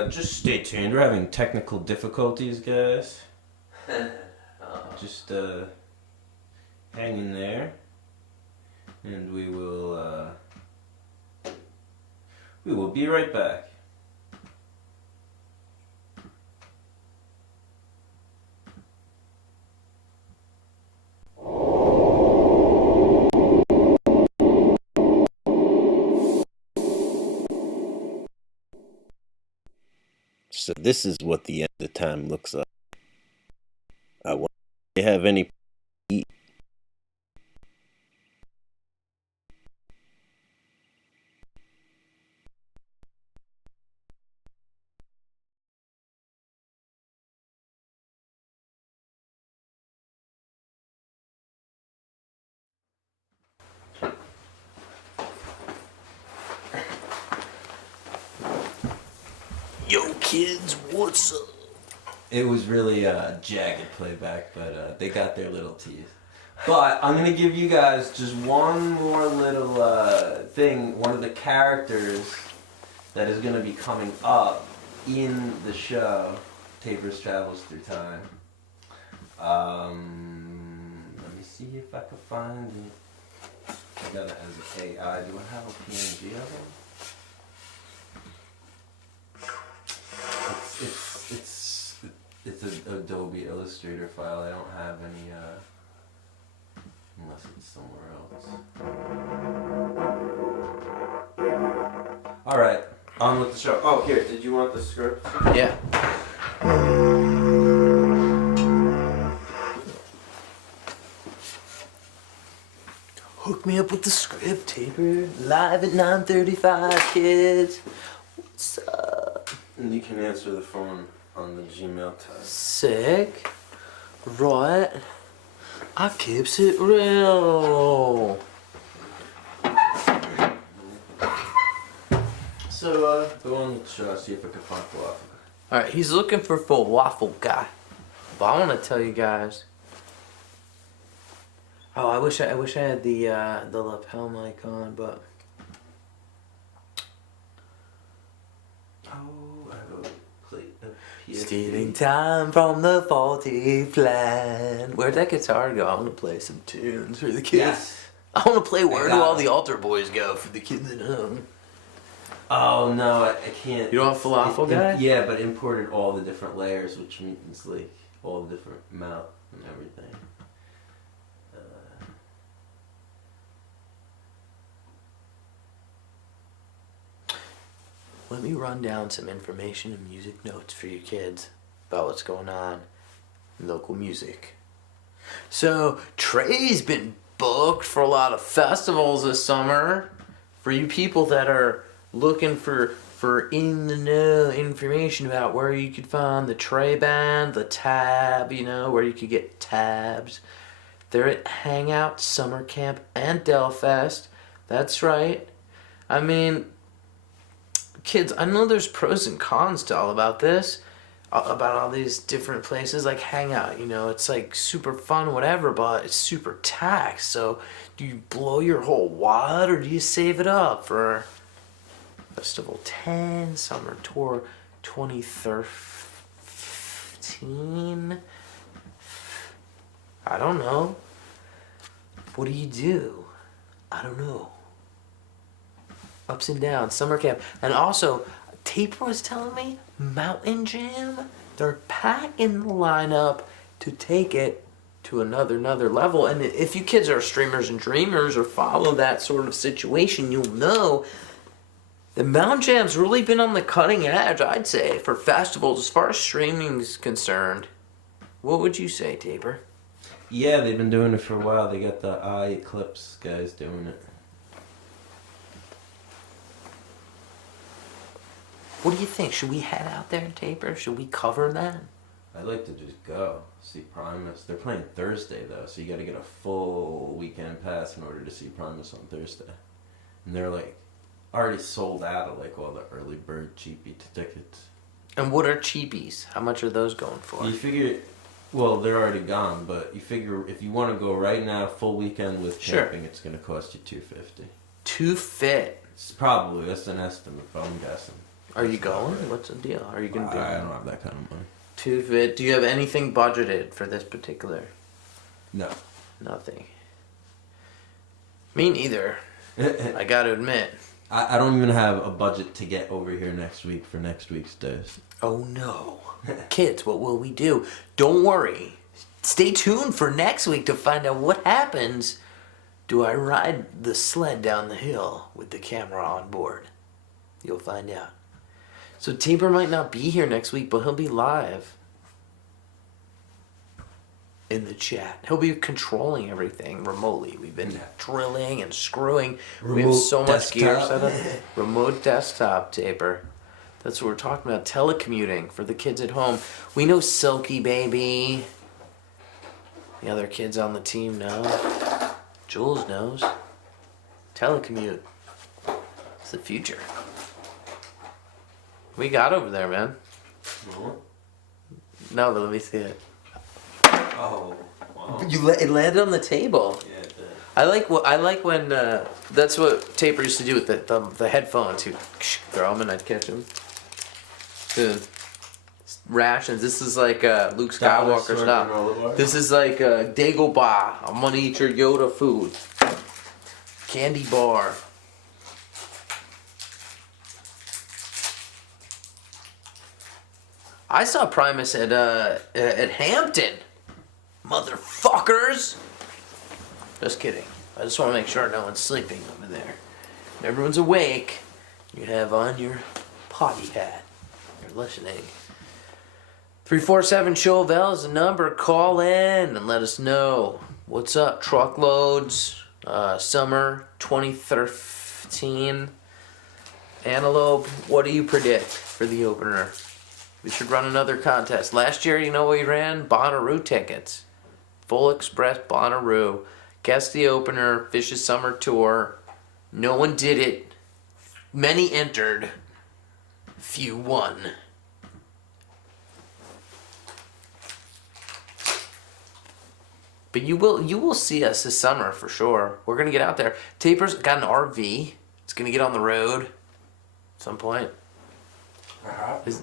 Just stay tuned. We're having technical difficulties, guys. Just hang in there, and we will be right back. So this is what the end of time looks like. I wonder if you have any. Yo, kids, what's up? It was really jagged playback, but they got their little teeth. But I'm gonna give you guys just one more little thing. One of the characters that is gonna be coming up in the show, Tapers Travels Through Time. Let me see if I can find it. I got it as an AI. Do I have a PNG of it? It's an Adobe Illustrator file. I don't have any, unless it's somewhere else. Alright, on with the show. Oh, here, did you want the script? Yeah. Hook me up with the script, Taper. Live at 9:35, kids. What's up? And you can answer the phone on the Gmail tab. Sick. Right. I keeps it real. So, go on the show, see if I can find Falafel. Alright, he's looking for waffle guy. But I want to tell you guys. Oh, I wish I had the lapel mic on, but Oh, I have a plate of stealing time from the faulty plan. Where'd that guitar go? I want to play some tunes for the kids. Yes. I want to play Where Do got All it. the Altar Boys Go for the kids at home. Oh no, I can't. You don't have falafel guy? Yeah, but imported all the different layers, which means like all the different mount and everything. Let me run down some information and music notes for you kids about what's going on in local music. So, Trey's been booked for a lot of festivals this summer. For you people that are looking for in the know information about where you could find the Trey Band, the Tab, where you could get tabs. They're at Hangout, Summer Camp, and Delfest. That's right. I mean, kids, I know there's pros and cons to all about this, about all these different places like Hangout. It's like super fun, whatever, but it's super taxed. So, do you blow your whole wad or do you save it up for Festival 10, Summer Tour 2013? I don't know. What do you do? I don't know. Ups and downs, summer camp. And also, Taper was telling me, Mountain Jam, they're packing the lineup to take it to another level. And if you kids are streamers and dreamers or follow that sort of situation, you'll know the Mountain Jam's really been on the cutting edge, I'd say, for festivals as far as streaming's concerned. What would you say, Taper? Yeah, they've been doing it for a while. They got the Eye Eclipse guys doing it. What do you think? Should we head out there and Taper? Should we cover that? I'd like to just go see Primus. They're playing Thursday though, so you got to get a full weekend pass in order to see Primus on Thursday. And they're like already sold out of like all the early bird cheapy tickets. And what are cheapies? How much are those going for? You figure, well, they're already gone, but you figure if you want to go right now, full weekend with Sure. camping, it's going to cost you $250. Too fit. It's probably, that's an estimate, but I'm guessing. Are you going? What's the deal? Are you gonna be? I don't have that kind of money. Too fit. Do you have anything budgeted for this particular? No. Nothing. Me neither. I gotta admit. I don't even have a budget to get over here next week for next week's days. Oh no. Kids, what will we do? Don't worry. Stay tuned for next week to find out what happens. Do I ride the sled down the hill with the camera on board? You'll find out. So Tabor might not be here next week, but he'll be live in the chat. He'll be controlling everything remotely. We've been drilling and screwing. We have Remote so much gear desktop. set up. Remote desktop, Tabor. That's what we're talking about. Telecommuting for the kids at home. We know Silky Baby. The other kids on the team know. Jules knows. Telecommute. It's the future. We got over there, man. No, but let me see it. Oh, wow. It landed on the table. Yeah, it did. I like when that's what Tabor used to do with the headphones. He'd throw them and I'd catch them. Dude, rations. This is like Luke Skywalker stuff. This is like Dagobah. I'm gonna eat your Yoda food. Candy bar. I saw Primus at Hampton. Motherfuckers! Just kidding. I just want to make sure no one's sleeping over there. When everyone's awake, you have on your potty hat. You're listening. 347-SHOVEL is the number. Call in and let us know. What's up? Truckloads. Summer 2013. Antelope, what do you predict for the opener? We should run another contest. Last year, you know what we ran? Bonnaroo tickets. Full Express Bonnaroo. Guess the opener, Fish's Summer Tour. No one did it. Many entered. Few won. But you will see us this summer for sure. We're gonna get out there. Tabor's got an RV. It's gonna get on the road at some point. What's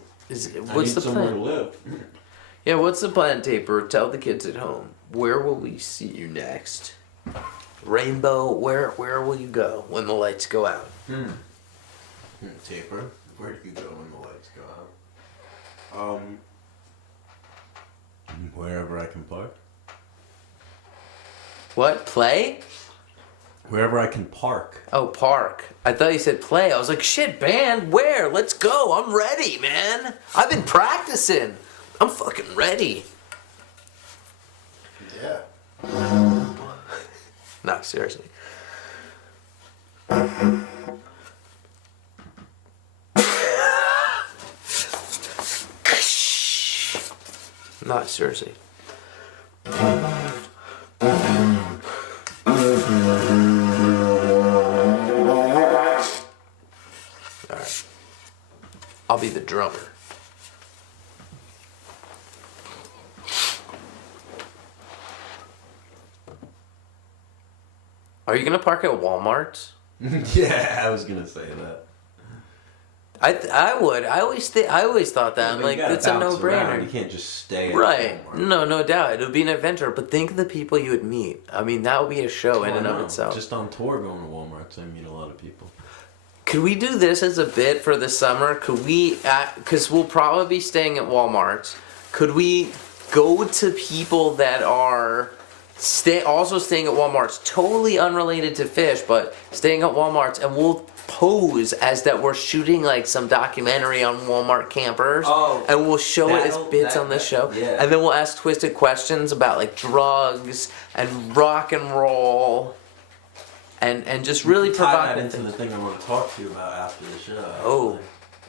the somewhere plan? to live. Yeah, what's the plan, Tabor? Tell the kids at home. Where will we see you next? Rainbow, where will you go when the lights go out? Tabor, where do you go when the lights go out? Wherever I can park. What? Play? Wherever I can park. Oh, park. I thought you said play. I was like, shit, band, where? Let's go. I'm ready, man. I've been practicing. I'm fucking ready. Yeah. No, seriously. Not seriously. Alright. I'll be the drummer. Are you gonna park at Walmart's? Yeah, I was gonna say that. I would. I always thought that. I'm But like, you gotta it's a bounce around. no-brainer. You can't just stay at Right. Walmart. No doubt. It'll be an adventure. But think of the people you would meet. I mean, that would be a show in Oh, and of no. itself. Just on tour going to Walmart, so I meet a lot of people. Could we do this as a bit for the summer? Could we, because we'll probably be staying at Walmart's, could we go to people that are also staying at Walmart's, totally unrelated to Fish, but staying at Walmart's, and we'll pose as that we're shooting like some documentary on Walmart campers, and we'll show it as bits on this show, yeah. and then we'll ask twisted questions about like drugs and rock and roll, and just really Tie provide that into the thing I want to talk to you about after the show. Oh,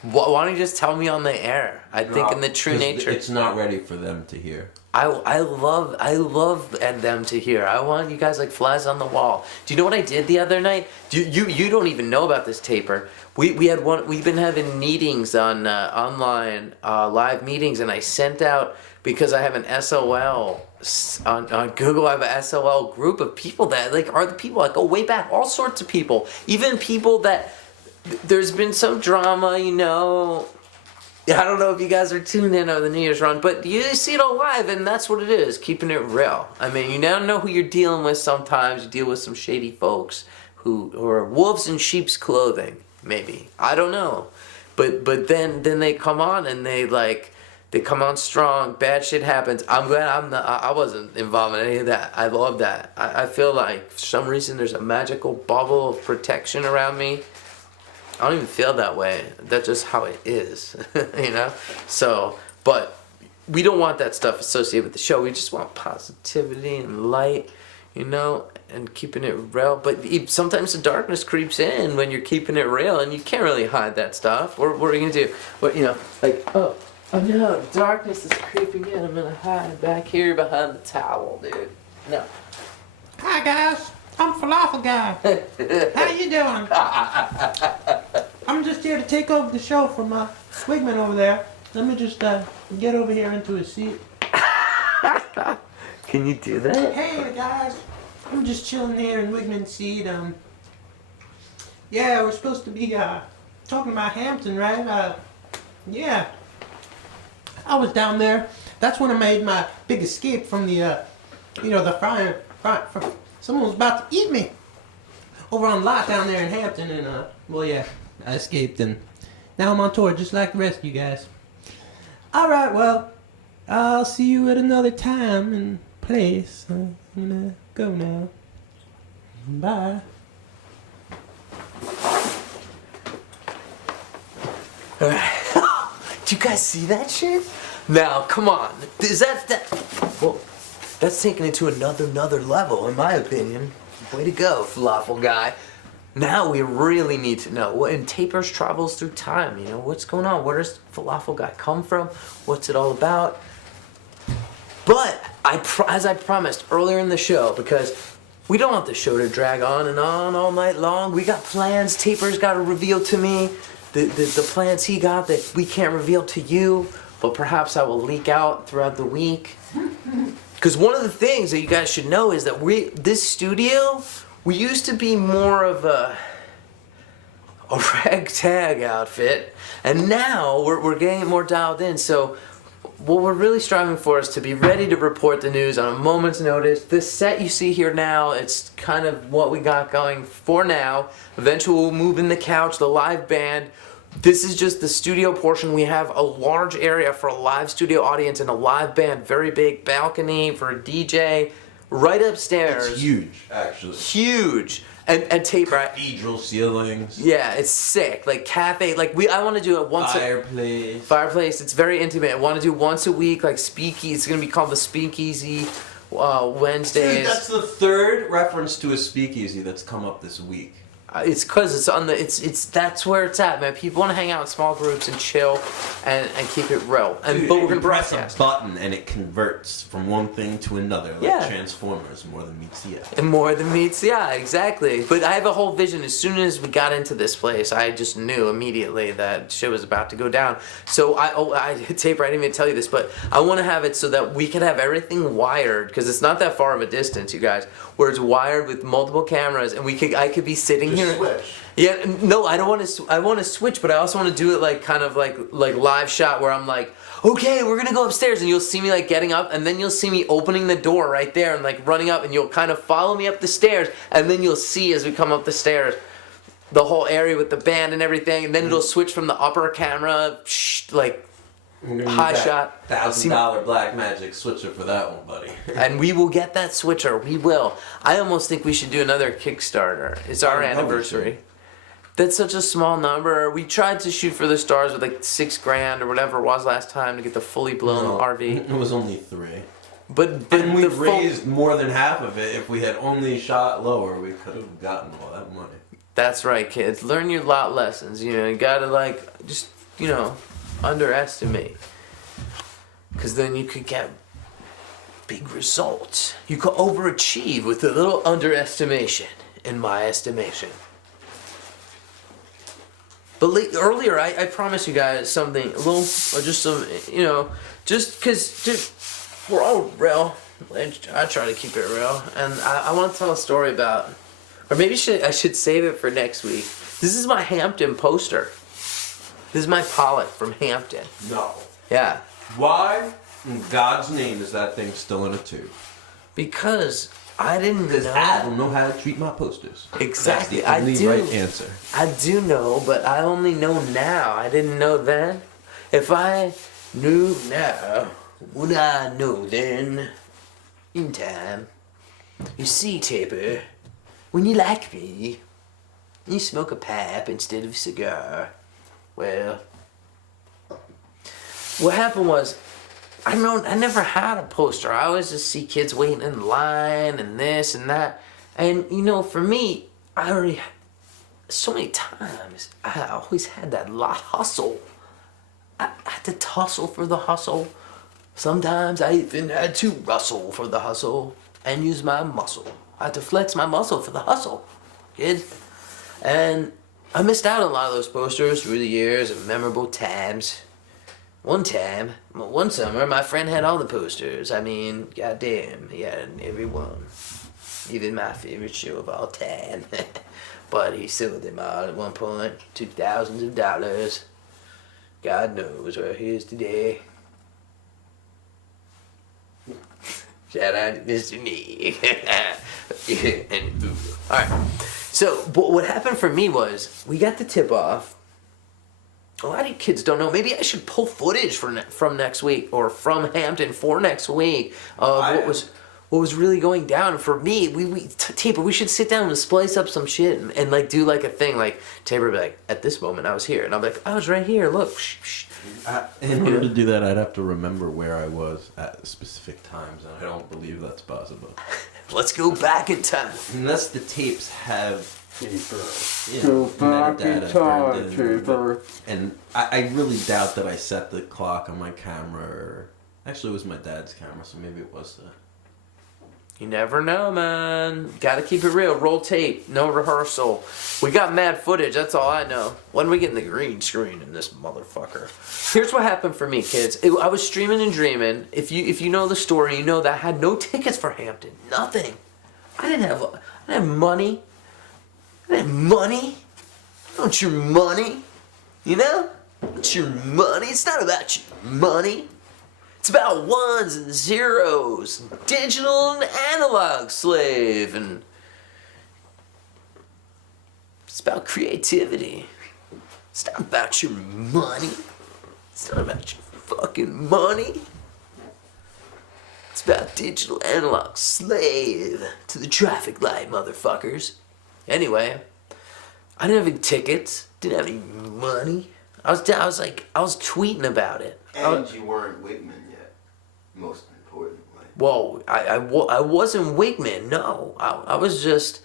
Why don't you just tell me on the air? I think in the true 'Cause nature. It's not ready for them to hear. I love and them to hear. I want you guys like flies on the wall. Do you know what I did the other night? You don't even know about this, Taper. We've been having meetings on online live meetings, and I sent out, because I have an SOL on Google. I have a SOL group of people that like are the people that go way back, all sorts of people, even people that there's been some drama, you know. I don't know if you guys are tuned in over the New Year's run, but you see it all live, and that's what it is, keeping it real. I mean, you never know who you're dealing with sometimes. You deal with some shady folks who are wolves in sheep's clothing, maybe. I don't know. But then they come on and they come on strong. Bad shit happens. I'm glad I wasn't involved in any of that. I love that. I feel like for some reason there's a magical bubble of protection around me. I don't even feel that way. That's just how it is, you know? So, but we don't want that stuff associated with the show. We just want positivity and light, you know, and keeping it real. But sometimes the darkness creeps in when you're keeping it real, and you can't really hide that stuff. What are you going to do? What, you know, like, oh no, darkness is creeping in. I'm going to hide back here behind the towel, dude. No. Hi guys, I'm Falafel Guy. How you doing? I'm just here to take over the show from Wigman over there. Let me just get over here into his seat. Can you do that? Hey guys, I'm just chilling here in Wigman's seat. Yeah, we're supposed to be talking about Hampton, right? Yeah. I was down there. That's when I made my big escape from the fire. Someone was about to eat me over on lot down there in Hampton, and well, yeah, I escaped, and now I'm on tour just like the rest of you guys. All right, well, I'll see you at another time and place. I'm gonna go now. Bye. Do you guys see that shit? Now, come on. Is that? Well, that's taking it to another level, in my opinion. Way to go, Falafel Guy. Now we really need to know. And Tapers travels through time, you know, what's going on? Where does Falafel Guy come from? What's it all about? But, as I promised earlier in the show, because we don't want the show to drag on and on all night long. We got plans Tapers got to reveal to me. The plans he got that we can't reveal to you, but perhaps I will leak out throughout the week. Because one of the things that you guys should know is that this studio, we used to be more of a ragtag outfit, and now we're getting it more dialed in. So what we're really striving for is to be ready to report the news on a moment's notice. This set you see here now, it's kind of what we got going for now. Eventually we'll move in the couch, the live band. This is just the studio portion. We have a large area for a live studio audience and a live band, very big balcony for a DJ, right upstairs. It's huge, actually. Huge. And tape, right? Cathedral ceilings. Yeah, it's sick. Like cafe, I want to do it once. Fireplace. It's very intimate. I want to do once a week, like speakeasy. It's gonna be called the Speakeasy Wednesdays. Dude, that's the third reference to a speakeasy that's come up this week. It's cause it's on the that's where it's at, man. People want to hang out in small groups and chill and keep it real. Dude, But we're gonna press broadcast. a button and it converts from one thing to another, like Yeah. Transformers, more than meets the eye. And more than meets the eye, exactly. But I have a whole vision. As soon as we got into this place, I just knew immediately that shit was about to go down. So Taper, I didn't even tell you this, but I want to have it so that we can have everything wired, because it's not that far of a distance, you guys, where it's wired with multiple cameras, and I could be sitting here. Switch. Yeah, no, I don't want to. I want to switch, but I also want to do it like kind of like live shot where I'm like, okay, we're gonna go upstairs, and you'll see me like getting up, and then you'll see me opening the door right there and like running up, and you'll kind of follow me up the stairs, and then you'll see as we come up the stairs, the whole area with the band and everything, and then it'll switch from the upper camera, like high shot, $1,000 black magic switcher for that one, buddy. and we will get that switcher. We will. I almost think we should do another Kickstarter. It's our I know we anniversary. That's such a small number. We tried to shoot for the stars with like $6,000 or whatever it was last time to get the fully blown RV. It was only 3. But And we the raised more than half of it. If we had only shot lower, we could have gotten all that money. That's right, kids. Learn your lot lessons. You know, you gotta like just underestimate. Because then you could get big results. You could overachieve with a little underestimation, in my estimation. But earlier, I promised you guys something, a little, or just some, just because we're all real. I try to keep it real. And I want to tell a story about, or maybe I should save it for next week. This is my Hampton poster. This is my Pollock from Hampton. No. Yeah. Why in God's name is that thing still in a tube? Because I didn't Because know. I don't know how to treat my posters. Exactly. That's the only I do. right answer. I do know, but I only know now. I didn't know then. If I knew now, would I know then? In time. You see, Taper, when you like me, you smoke a pipe instead of a cigar. Well, what happened was, I never had a poster. I always just see kids waiting in line and this and that. And, for me, I already, so many times, I always had that lot hustle. I had to tussle for the hustle. Sometimes I even had to rustle for the hustle and use my muscle. I had to flex my muscle for the hustle, kid. And I missed out on a lot of those posters through the years of memorable times. One summer, my friend had all the posters. I mean, goddamn, he had every one. Even my favorite show of all time. But he sold them all at one point to thousands of dollars. God knows where he is today. Shout out to Mr. Nick. Alright, so but what happened for me was, we got the tip off. A lot of you kids don't know. Maybe I should pull footage from next week, or from Hampton for next week, of what was really going down. For me, Taper, we should sit down and splice up some shit and like do like a thing. Like Taper would be like, at this moment I was here, and I'm like, I was right here. Look. In order to do that, I'd have to remember where I was at specific times, and I don't believe that's possible. Let's go back in time. Unless the tapes have Go back in time, Taper. And I really doubt that I set the clock on my camera. Actually, it was my dad's camera, so maybe it was that. You never know, man. Gotta keep it real. Roll tape. No rehearsal. We got mad footage. That's all I know. When we getting the green screen in this motherfucker? Here's what happened for me, kids. I was streaming and dreaming. If you know the story, you know that I had no tickets for Hampton. Nothing. I didn't have money. I didn't have money. Don't your money. It's your money. It's not about your money. It's about ones and zeros, digital and analog, slave, and it's about creativity. It's not about your money. It's not about your fucking money. It's about digital analog, slave to the traffic light, motherfuckers. Anyway, I didn't have any tickets, didn't have any money. I was tweeting about it. And you weren't Wigman yet, most importantly. Whoa, I wasn't Wigman, no. I was just,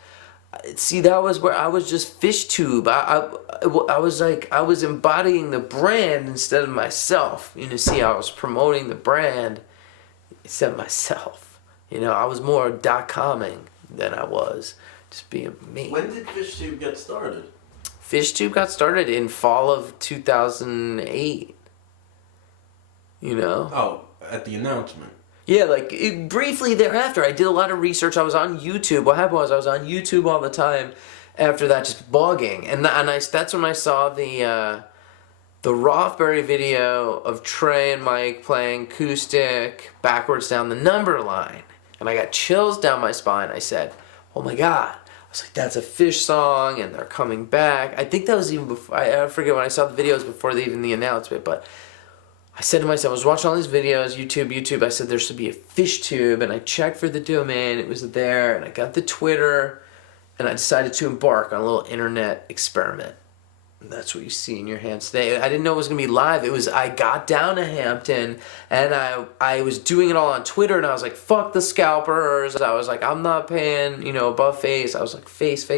see, that was where I was just fish tube. I was embodying the brand instead of myself. See, I was promoting the brand instead of myself. I was more .comming than I was just being me. When did FishTube get started? FishTube got started in fall of 2008. Oh, at the announcement. Yeah, briefly thereafter, I did a lot of research. I was on YouTube. What happened was I was on YouTube all the time after that, just blogging. And that's when I saw the Rothbury video of Trey and Mike playing acoustic backwards down the number line. And I got chills down my spine. I said, oh my God. I was like, that's a Fish song, and they're coming back. I think that was even before, I forget when I saw the videos before even the announcement, but I said to myself, I was watching all these videos, YouTube, I said there should be a FishTube, and I checked for the domain, it was there, and I got the Twitter, and I decided to embark on a little internet experiment. That's what you see in your hands today. I didn't know it was gonna be live. I got down to Hampton and I was doing it all on Twitter and I was like, fuck the scalpers. I was like, I'm not paying, above face. I was like, face.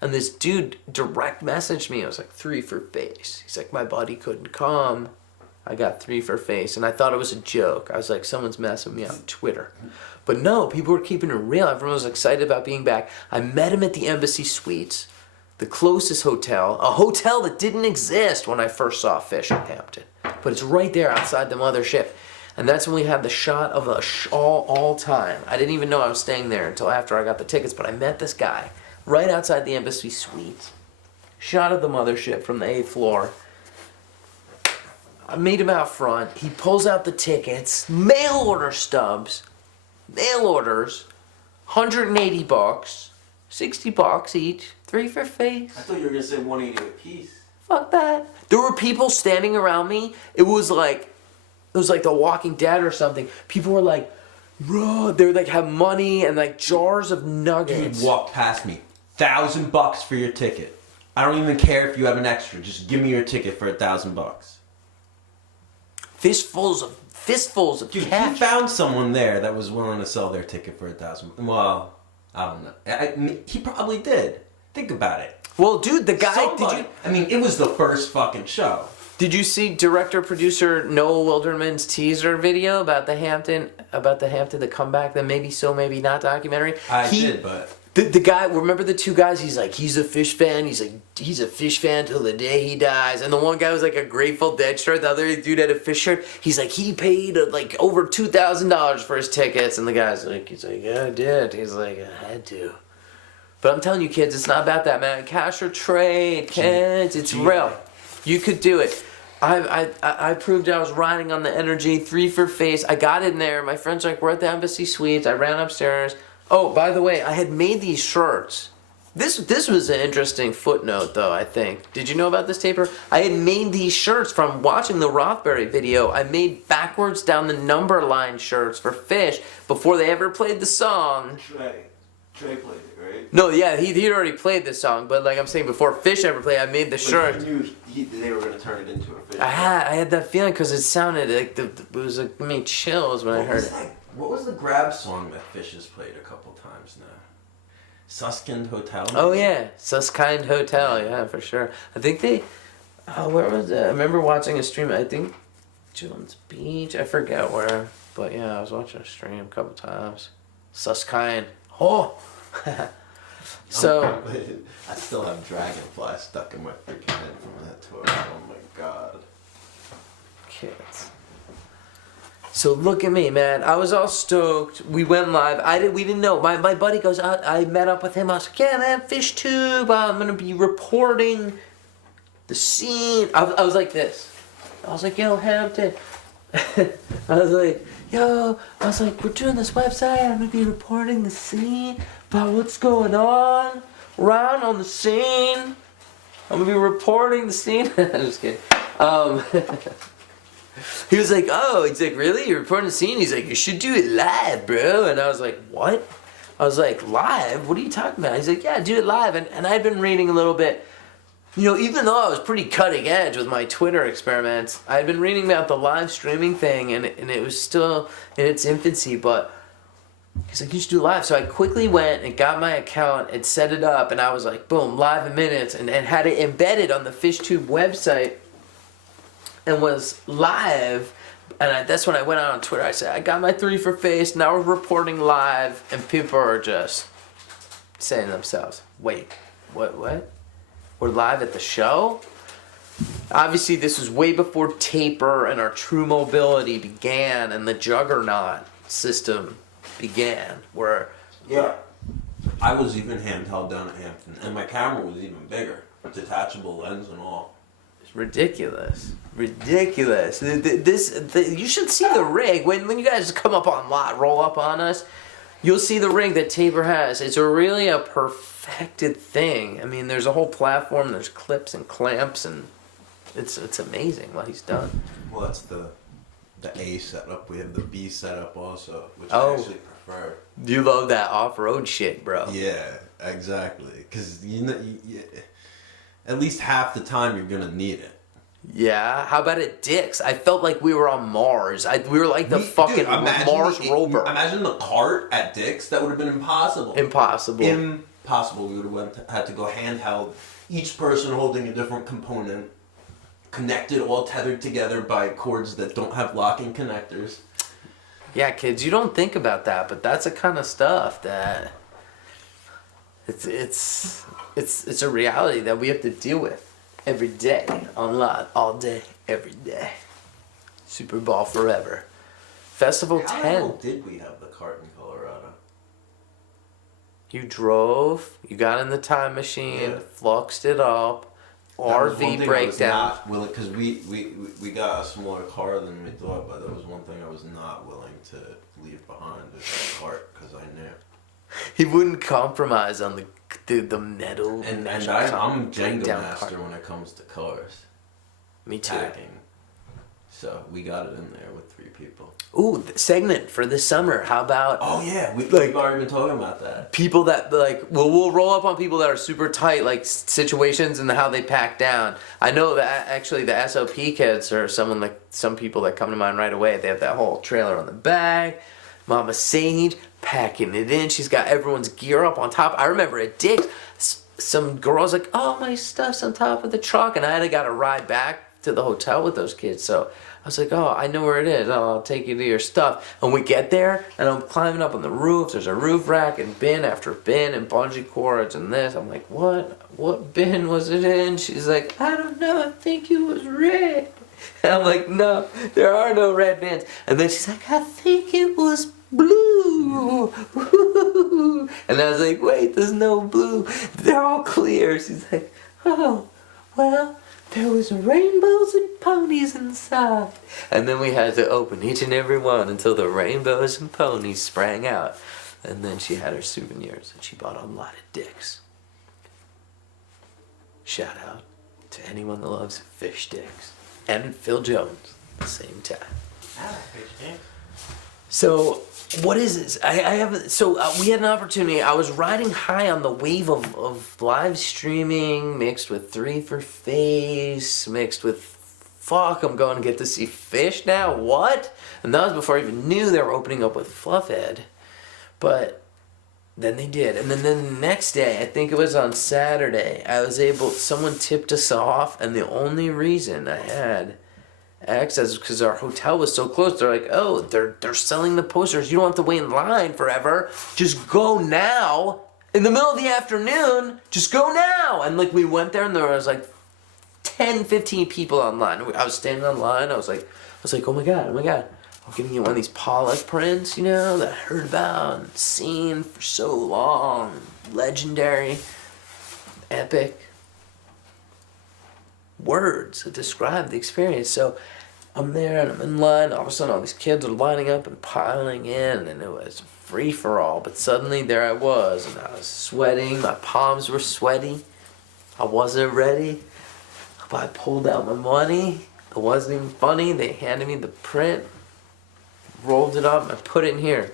And this dude direct messaged me. I was like, 3 for face. He's like, my buddy couldn't come. I got 3 for face. And I thought it was a joke. I was like, someone's messing with me on Twitter. But no, people were keeping it real. Everyone was excited about being back. I met him at the Embassy Suites. The closest hotel, a hotel that didn't exist when I first saw Fish in Hampton, but it's right there outside the mothership, and that's when we had the shot of all time. I didn't even know I was staying there until after I got the tickets, but I met this guy right outside the Embassy Suites. Shot of the mothership from the 8th floor. I meet him out front. He pulls out the tickets, mail order stubs, mail orders, $180, $60 each. 3 for face. I thought you were gonna say 180 a piece. Fuck that. There were people standing around me. It was like The Walking Dead or something. People were like, bro, they would like have money and like jars of nuggets. Dude walked past me. $1,000 for your ticket. I don't even care if you have an extra. Just give me your ticket for $1,000. Fistfuls of Dude, cash. he found someone there that was willing to sell their ticket for $1,000. Well, I don't know. He probably did. Think about it. Well, dude, the guy. It was the first fucking show. Did you see director-producer Noah Wilderman's teaser video about the Hampton, the comeback, the maybe so, maybe not documentary? I did, but the guy, remember the 2 guys? He's like, he's a Fish fan. He's like, he's a Fish fan till the day he dies. And the one guy was like a Grateful Dead shirt. The other dude had a Fish shirt. He's like, he paid like over $2,000 for his tickets. And the guy's like, yeah, I did. He's like, I had to. But I'm telling you, kids, it's not about that, man. Cash or trade, kids, it's real. You could do it. I proved I was riding on the energy. 3 for face. I got in there. My friends were like, we're at the Embassy Suites. I ran upstairs. Oh, by the way, I had made these shirts. This was an interesting footnote, though, I think. Did you know about this, Taper? I had made these shirts from watching the Rothbury video. I made backwards down the number line shirts for Fish before they ever played the song. Trey played it, right? No, yeah, he'd already played the song, but like I'm saying, before Fish ever played, I made the shirt. But you knew they were gonna turn it into a fish. I had that feeling because it sounded like it was like I mean chills when I heard it. What was the grab song that Fish has played a couple times now? Susskind Hotel? Maybe? Oh yeah, Susskind Hotel, yeah, for sure. I think they. Oh, where was it? I remember watching a stream. I think Jones Beach. I forget where, but yeah, I was watching a stream a couple times. Susskind. Oh. So. I still have Dragonfly stuck in my freaking head from that tour. Oh my god. Kids. So look at me, man. I was all stoked. We went live. We didn't know. My buddy goes out. I met up with him. I was like, yeah, man, Fish Tube. I'm gonna be reporting the scene. I was like this. I was like, yo, Hampton. I was like, we're doing this website. I'm gonna be reporting the scene about what's going on around the scene. I'm gonna be reporting the scene. I'm just kidding. He was like, really? You're reporting the scene? He's like, you should do it live, bro. And I was like, what? I was like, live? What are you talking about? He's like, yeah, do it live. And I'd been reading a little bit. Even though I was pretty cutting edge with my Twitter experiments, I had been reading about the live streaming thing, and it was still in its infancy, but he's like, you should do it live. So I quickly went and got my account and set it up, and I was like, boom, live in minutes, and had it embedded on the FishTube website, and was live. And that's when I went out on Twitter. I said, I got my 3 for face, now we're reporting live, and people are just saying to themselves, wait, what? We're live at the show? Obviously, this was way before Taper and our True Mobility began and the Juggernaut system began. Yeah. I was even handheld down at Hampton, and my camera was even bigger. Detachable lens and all. It's ridiculous. You should see the rig. When you guys come up on lot, roll up on us, you'll see the rig that Taper has. It's really a perfected thing. I mean, there's a whole platform, there's clips and clamps, and it's amazing what he's done. Well, that's the A setup. We have the B setup also, which Oh. I actually prefer. You love that off-road shit, bro. Yeah, exactly. Because at least half the time you're gonna need it. Yeah, how about at Dick's? I felt like we were on Mars. We were like the fucking Mars rover. Imagine the cart at Dick's. That would have been impossible. Impossible. Impossible. We would have had to go handheld, each person holding a different component, connected, all tethered together by cords that don't have locking connectors. Yeah, kids, you don't think about that, but that's the kind of stuff that it's a reality that we have to deal with every day, online, all day, every day. Super Bowl forever. Festival How 10. the hell did we have the cart in Colorado? You drove, you got in the time machine, Yeah. fluxed it up, That was one RV thing breakdown. Because we got a smaller car than we thought, but that was one thing I was not willing to leave behind, was that cart, because I knew. He wouldn't compromise on the metal. And metal I'm Jenga breakdown master cart. when it comes to cars. Me too. Packing. So we got it in there with 3 people. Ooh, segment for this summer. How about Oh yeah, we've Like- already been talking about that. people that like we'll roll up on people that are super tight like situations and how they pack down. I know that actually the SOP kids are some people that come to mind right away. They have that whole trailer on the back. Mama Sage packing it in. She's got everyone's gear up on top. I remember at Dick's, some girls like, oh, my stuff's on top of the truck, and I had got to ride back to the hotel with those kids. So I was like, oh, I know where it is. Oh, I'll take you to your stuff. And we get there, and I'm climbing up on the roof. There's a roof rack and bin after bin and bungee cords and this. I'm like, what? What bin was it in? She's like, I don't know. I think it was red. And I'm like, no, there are no red bins. And then she's like, I think it was blue. And I was like, wait, there's no blue. They're all clear. She's like, oh, well, there was rainbows and ponies inside. And then we had to open each and every one until the rainbows and ponies sprang out. And then she had her souvenirs that she bought online at Dick's. Shout out to anyone that loves fish sticks. And Phil Jones at the same time. So, what is this? We had an opportunity. I was riding high on the wave of live streaming mixed with 3 for Face, mixed with fuck, I'm going to get to see fish now. What? And that was before I even knew they were opening up with Fluffhead. But then they did. And then the next day, I think it was on Saturday, someone tipped us off, and the only reason I had access because our hotel was so close. They're like, oh, they're selling the posters. You don't have to wait in line forever. Just go now. In the middle of the afternoon, just go now. And like we went there and there was like 10, 15 people online. I was standing online. I was like, oh my God. I'm giving you one of these Pollock prints, you know, that I heard about and seen for so long. Legendary. Epic. Words that describe the experience. So I'm there and I'm in line. All of a sudden, all these kids are lining up and piling in, and it was free for all. But suddenly, there I was, and I was sweating. My palms were sweaty. I wasn't ready. But I pulled out my money. It wasn't even funny. They handed me the print, rolled it up, and I put it in here.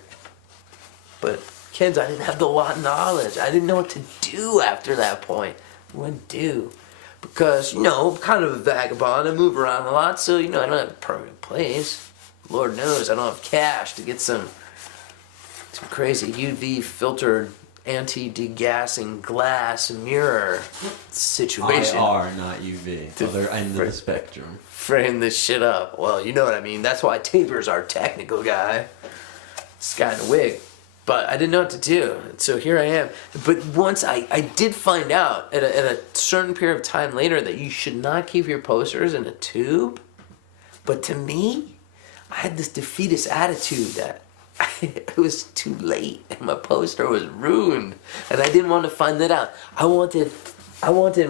But kids, I didn't have the knowledge. I didn't know what to do after that point. What do? Because, you know, I'm kind of a vagabond. I move around a lot, so, you know, I don't have a permanent place. Lord knows I don't have cash to get some crazy UV filtered anti-degassing glass mirror situation. IR, not UV. Other end of the spectrum. Frame this shit up. Well, you know what I mean. That's why Taper's our technical guy. This guy in a wig. But I didn't know what to do. And so here I am. But once I did find out at a certain period of time later that you should not keep your posters in a tube. But to me, I had this defeatist attitude that it was too late and my poster was ruined. And I didn't want to find that out. I wanted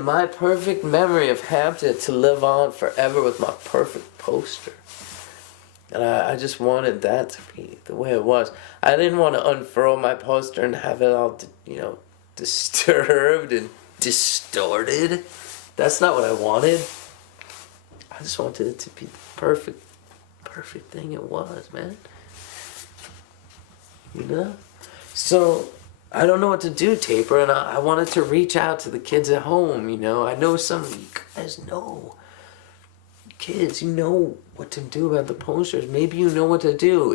my perfect memory of Hampton to live on forever with my perfect poster. And I just wanted that to be the way it was. I didn't want to unfurl my poster and have it all, disturbed and distorted. That's not what I wanted. I just wanted it to be the perfect thing it was, man. You know? So, I don't know what to do, Taper, and I wanted to reach out to the kids at home, you know. I know some of you guys know. Kids, you know what to do about the posters. Maybe you know what to do.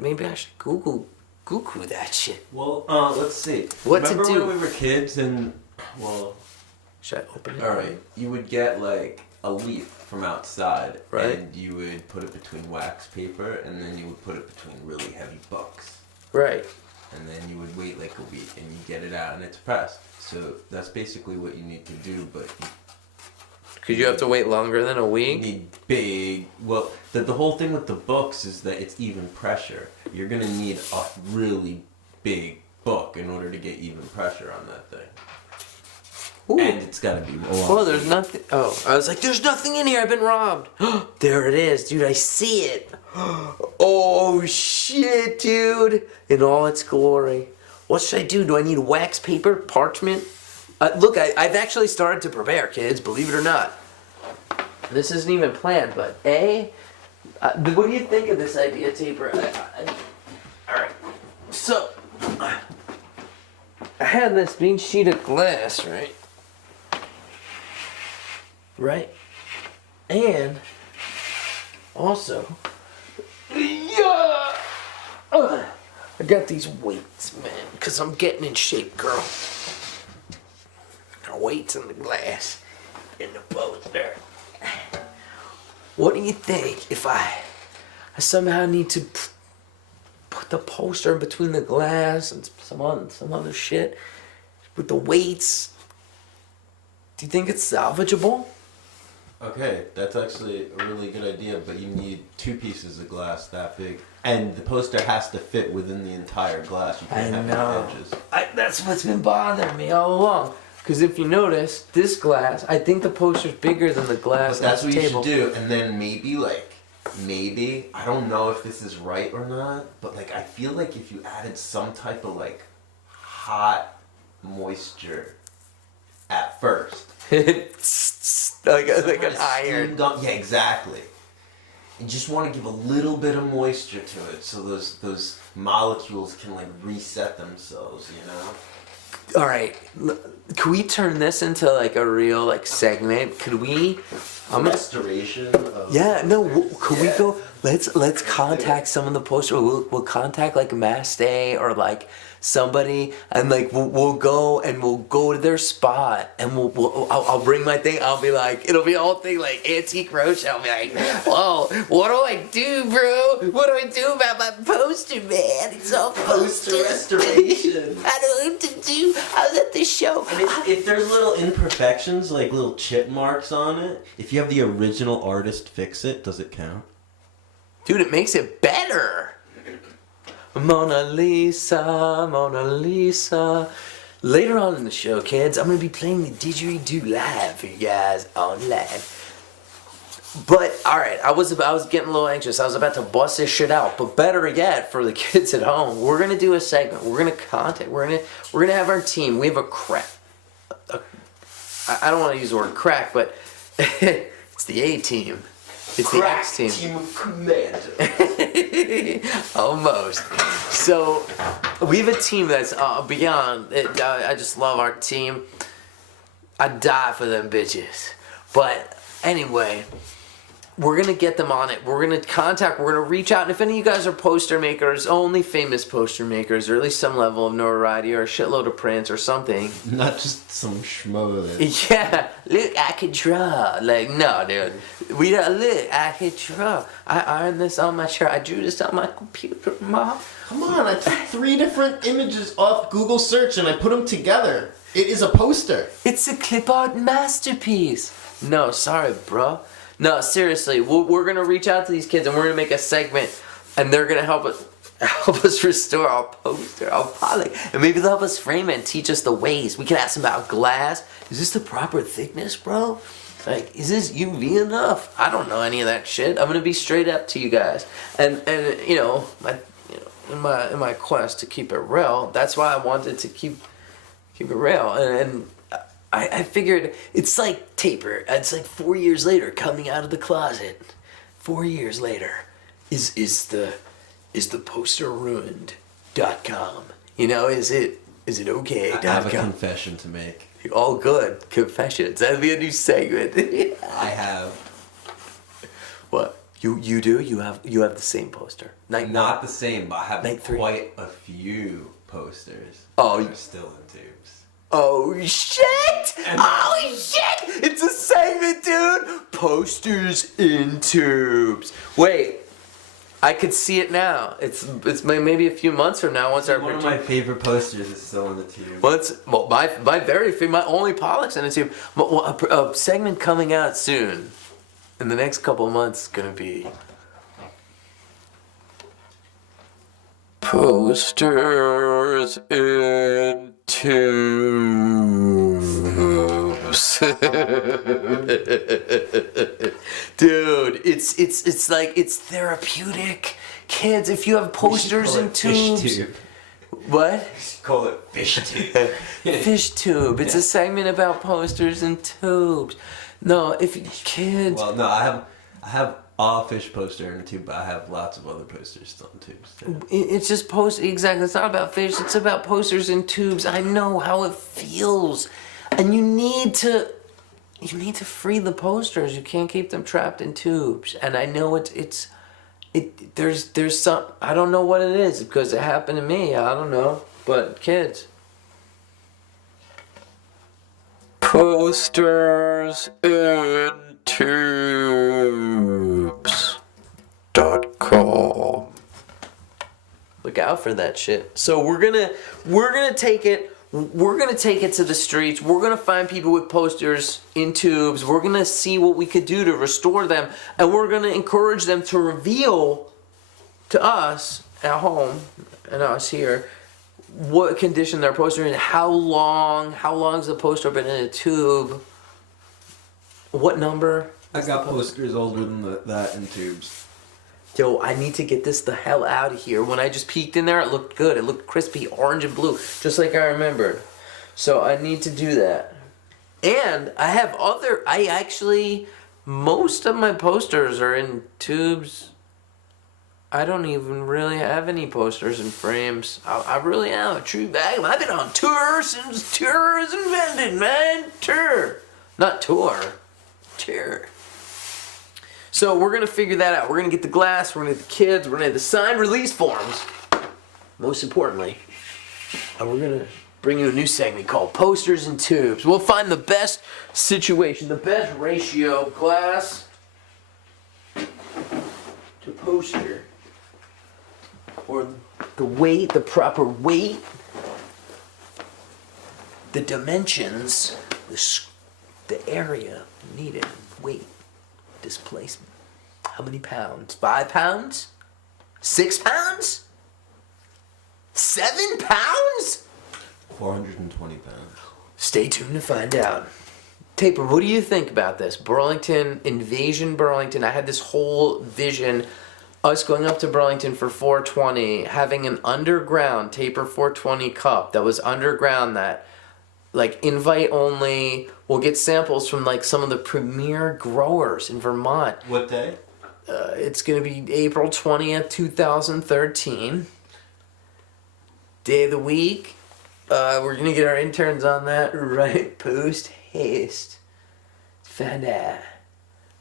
Maybe I should Google that shit. Well, let's see. What to Remember do? when we were kids and, well, Should I open it? alright, you would get like a leaf from outside, Right. and you would put it between wax paper, and then you would put it between really heavy books. Right. And then you would wait like a week, and you get it out, and it's pressed. So that's basically what you need to do, but Because you have to wait longer than a you week? need big. Well, the whole thing with the books is that it's even pressure. You're gonna need a really big book in order to get even pressure on that thing, Ooh. and it's gotta be a lot. Oh, there's nothing. Oh, I was like, there's nothing in here. I've been robbed. There it is, dude. I see it. Oh, shit, dude. In all its glory. What should I do? Do I need wax paper? Parchment? Look, I've actually started to prepare, kids. Believe it or not. This isn't even planned, but what do you think of this idea, Taper? Alright. So, I had this big sheet of glass, right? Right? And also, yeah, I got these weights, man, because I'm getting in shape, girl. Got weights in the glass, in the poster. What do you think if I somehow need to put the poster in between the glass and some other shit with the weights? Do you think it's salvageable? Okay, that's actually a really good idea, but you need 2 pieces of glass that big. And the poster has to fit within the entire glass. You can't have any edges. That's what's been bothering me all along. Because if you notice, this glass, I think the poster's bigger than the glass But that's on what the you table. should do. And then maybe, I don't know if this is right or not, but like I feel like if you added some type of like hot moisture at first. like Some an kind of iron. steam gun. Yeah, exactly. You just want to give a little bit of moisture to it so those molecules can like reset themselves, you know? All right, can we turn this into like a real like segment? Could we? Restoration of Yeah, no. Could we Yeah. go? Let's contact some of the posters. We'll contact like Mass Day or like somebody, and like we'll go to their spot, and I'll bring my thing. I'll be like, it'll be a whole thing like Antique Roadshow. I'll be like, whoa, what do I do, bro? What do I do about my poster, man? It's all Poster posters. restoration. I don't know what to do. I was at the show. And if there's little imperfections, like little chip marks on it, if you have the original artist fix it, does it count? Dude, it makes it better. Mona Lisa, Mona Lisa. Later on in the show, kids, I'm going to be playing the didgeridoo live for you guys online. But, alright, I was getting a little anxious. I was about to bust this shit out. But better yet, for the kids at home, we're going to do a segment. We're going to contact, we're going to have our team. We have a crack. I don't want to use the word crack, but it's the A team. It's the X team. Team of Commando. Almost. So we have a team that's beyond. I just love our team. I die for them bitches. But anyway, we're gonna get them on it. We're gonna reach out. And if any of you guys are poster makers, only famous poster makers, or at least some level of notoriety, or a shitload of prints, or something. Not just some schmo that. Yeah, look, I could draw. Like, no, dude. Look, I could draw. I ironed this on my shirt. I drew this on my computer, Mom. Come on, I took 3 different images off Google search and I put them together. It is a poster. It's a clip art masterpiece. No, sorry, bro. No, seriously, we're gonna reach out to these kids and we're gonna make a segment, and they're gonna help us restore our poster, our poly, and maybe they'll help us frame it and teach us the ways. We can ask them about glass. Is this the proper thickness, bro? Like, is this UV enough? I don't know any of that shit. I'm gonna be straight up to you guys, and you know, in my quest to keep it real, that's why I wanted to keep it real, and I figured it's like Taper. It's like 4 years later, coming out of the closet. 4 years later, is the poster ruined.com? You know, is it Is it okay? I have a confession to make. All good. Confessions. That'd be a new segment. I have What? You do? You have the same poster. not the same, but I have Night 3. quite a few posters. Oh, that are still in tubes. Oh shit! Oh shit! It's a segment, dude! Posters in tubes. Wait. I could see it now. It's maybe a few months from now once our One of my favorite posters is still in the tube. my very favorite, my only Pollock's in the tube. A segment coming out soon. In the next couple of months is gonna be posters in tubes. Dude, it's like it's therapeutic. Kids, if you have posters in tubes. What? Call it fish tube. Fish tube. It's a segment about posters and tubes. No, if kids. Well, no, I have a fish poster in a tube, but I have lots of other posters still in tubes too. It's just exactly. It's not about fish. It's about posters and tubes. I know how it feels, and you need to free the posters. You can't keep them trapped in tubes. And I know there's some. I don't know what it is because it happened to me. I don't know, but kids. Posters in tubes.com. Look out for that shit. So we're gonna take it. We're gonna take it to the streets. We're gonna find people with posters in tubes. We're gonna see what we could do to restore them, and we're gonna encourage them to reveal to us at home and us here what condition their poster in, how long has the poster been in a tube, what number. I got posters older than that in tubes. Yo, I need to get this the hell out of here. When I just peeked in there, it looked good. It looked crispy, orange and blue, just like I remembered. So I need to do that. And I have most of my posters are in tubes. I don't even really have any posters in frames. I really am a true bag. I've been on tour since tour was invented, man. Tour. Not tour. Tour. So we're going to figure that out. We're going to get the glass. We're going to get the kids. We're going to get the signed release forms. Most importantly. And we're going to bring you a new segment called Posters and Tubes. We'll find the best situation, the best ratio of glass to poster. Or the weight, the proper weight, the dimensions, the area needed, weight, displacement. How many pounds? 5 pounds? 6 pounds? 7 pounds? 420 pounds. Stay tuned to find out. Taper, what do you think about this? Burlington, Invasion Burlington. I had this whole vision, us going up to Burlington for 420, having an underground Taper 420 cup that was underground, that like invite only. We'll get samples from like some of the premier growers in Vermont. What day? It's going to be April 20th, 2013. Day of the week. We're going to get our interns on that right post haste. Find out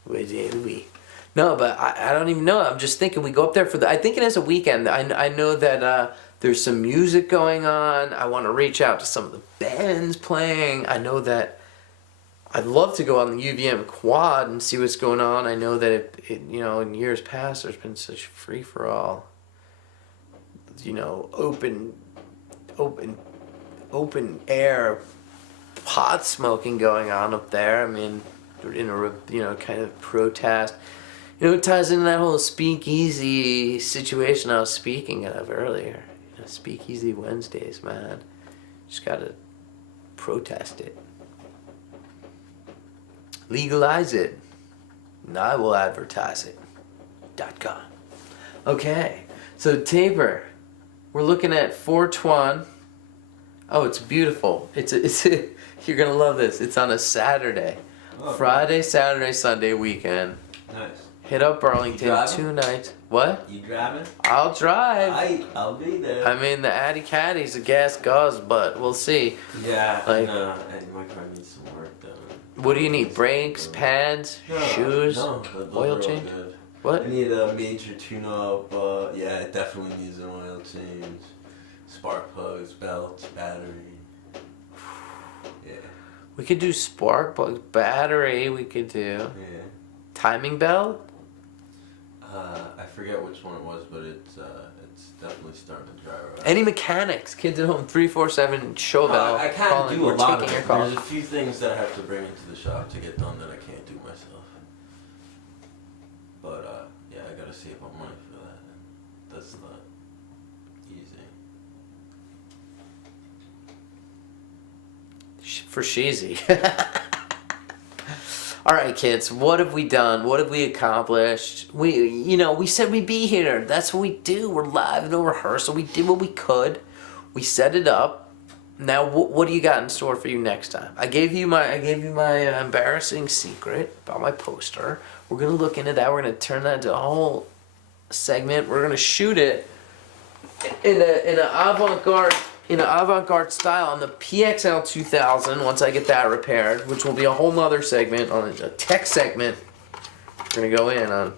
what day of the week. No, but I don't even know. I'm just thinking we go up there for I think it is a weekend. I know that there's some music going on. I want to reach out to some of the bands playing. I know that I'd love to go on the UVM quad and see what's going on. I know that it in years past there's been such free for all. Open air pot smoking going on up there. I mean, in a kind of protest. It ties into that whole speakeasy situation I was speaking of earlier. Speakeasy Wednesdays, man. Just gotta protest it. Legalize it. And I will advertise it. .com. Okay. So Taper, we're looking at 420. Oh, it's beautiful. It's you're gonna love this. It's on a Saturday. Oh, Friday, Saturday, Sunday weekend. Nice. Hit up Burlington driving? 2 nights. What? You driving? I'll drive. I'll be there. I mean, the Addy Caddy's a gas guz, but we'll see. Yeah, Like- no, and my car needs some work done. What do you need? Brakes, pads, shoes, No, those oil are all change? good. What? I need a major tune-up. Yeah, it definitely needs an oil change. Spark plugs, belts, battery. Yeah, We could do spark plugs, battery. We could do yeah. timing belt. I forget which one it was, but it's definitely starting to dry out. Any mechanics? Kids at home 347 show bell. I can't calling. do We're a lot taking of your it. call. There's a few things that I have to bring into the shop to get done that I can't do myself. But yeah, I gotta save up money for that. That's not easy. For Sheezy. All right, kids. What have we done? What have we accomplished? We said we'd be here. That's what we do. We're live, no rehearsal. We did what we could. We set it up. Now, what do you got in store for you next time? I gave you my embarrassing secret about my poster. We're gonna look into that. We're gonna turn that into a whole segment. We're gonna shoot it in an avant-garde style on the PXL 2000 once I get that repaired, which will be a whole nother segment on a tech segment. We're gonna go in on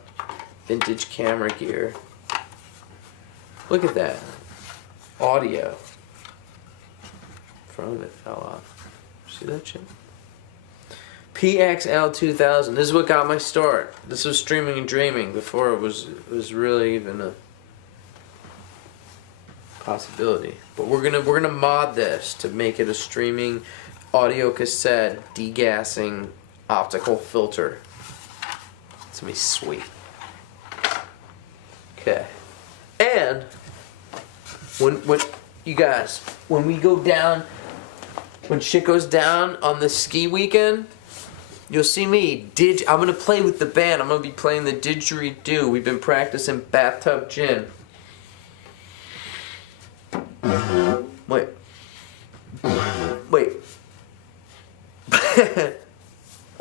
vintage camera gear. Look at that. Audio. Front of it fell off. See that shit? PXL 2000. This is what got my start. This was streaming and dreaming before it was really even a possibility. But we're gonna mod this to make it a streaming audio cassette degassing optical filter. It's gonna be sweet. Okay. And when you guys, when we go down, when shit goes down on the ski weekend, you'll see me. I'm gonna play with the band. I'm gonna be playing the didgeridoo. We've been practicing bathtub gin. Wait.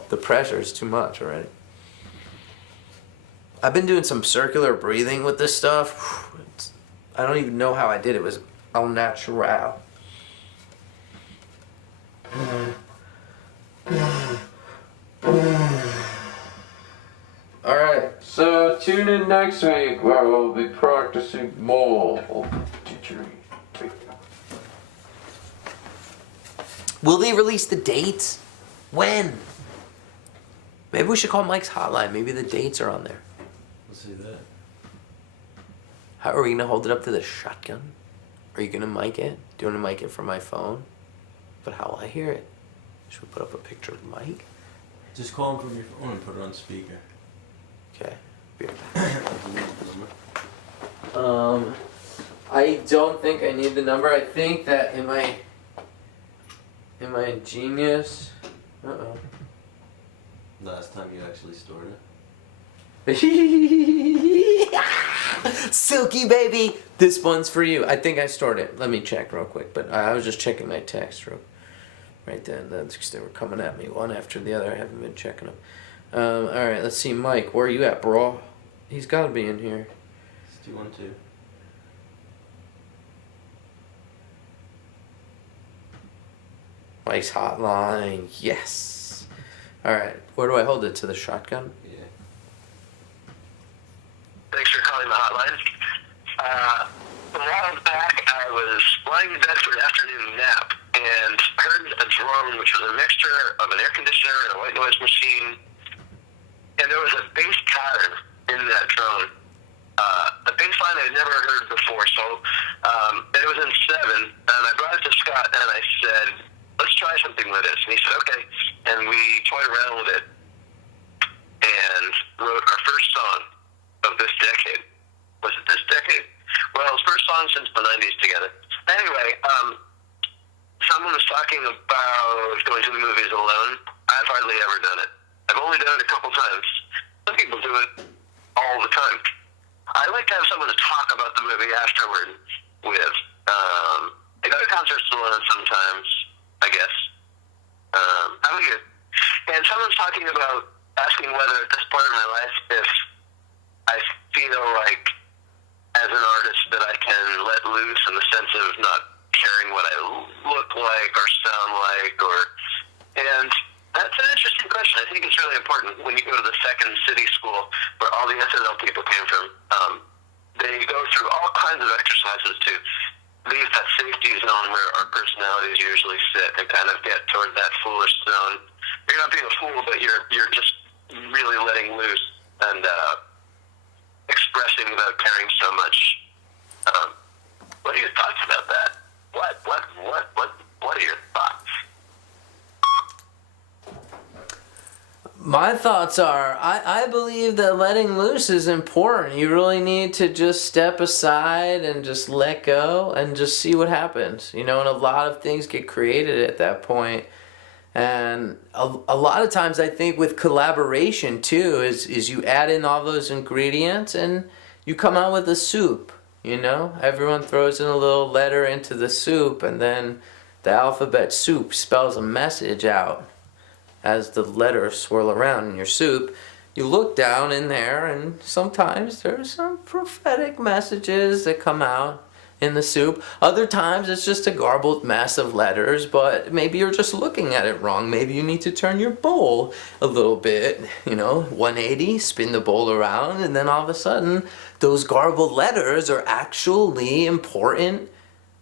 The pressure is too much already. I've been doing some circular breathing with this stuff. I don't even know how I did it. It was au natural. Alright, so tune in next week where we'll be practicing more. Will they release the dates? When? Maybe we should call Mike's hotline. Maybe the dates are on there. Let's see that. How are we gonna hold it up to the shotgun? Are you gonna mic it? Do you wanna mic it from my phone? But how will I hear it? Should we put up a picture of Mike? Just call him from your phone and put it on speaker. Okay. Be right back. I don't think I need the number. I think that am I genius? Uh-oh. Last time you actually stored it. Silky baby, this one's for you. I think I stored it. Let me check real quick. But I was just checking my text right then. That's because they were coming at me one after the other. I haven't been checking them. All right, let's see, Mike. Where are you at, bro? He's got to be in here. It's 212. Mike's hotline. Yes. All right. Where do I hold it? To the shotgun? Yeah. Thanks for calling the hotline. A while back, I was lying in bed for an afternoon nap and heard a drone, which was a mixture of an air conditioner and a white noise machine. And there was a bass pattern in that drone. A bass line I'd never heard before. So it was in 7, and I brought it to Scott and I said, let's try something with this. And he said, okay. And we toyed around with it and wrote our first song of this decade. Was it this decade? Well, it was first song since the 90s together. Anyway, someone was talking about going to the movies alone. I've hardly ever done it. I've only done it a couple times. Some people do it all the time. I like to have someone to talk about the movie afterward with. I go to concerts alone sometimes, I guess. How about you? And someone's talking about asking whether at this point in my life, if I feel like as an artist that I can let loose in the sense of not caring what I look like or sound like, and that's an interesting question. I think it's really important when you go to the second city school where all the SNL people came from. They go through all kinds of exercises to leave that safety zone where our personalities usually sit and kind of get toward that foolish zone. You're not being a fool, but you're just really letting loose and expressing without caring so much. What are your thoughts about that? What are your thoughts? My thoughts are, I believe that letting loose is important. You really need to just step aside and just let go and just see what happens. You know, and a lot of things get created at that point. And a lot of times I think with collaboration too is you add in all those ingredients and you come out with a soup, you know? Everyone throws in a little letter into the soup and then the alphabet soup spells a message out. As the letters swirl around in your soup, you look down in there and sometimes there's some prophetic messages that come out in the soup. Other times it's just a garbled mess of letters, but maybe you're just looking at it wrong. Maybe you need to turn your bowl a little bit, you know, 180, spin the bowl around, and then all of a sudden those garbled letters are actually important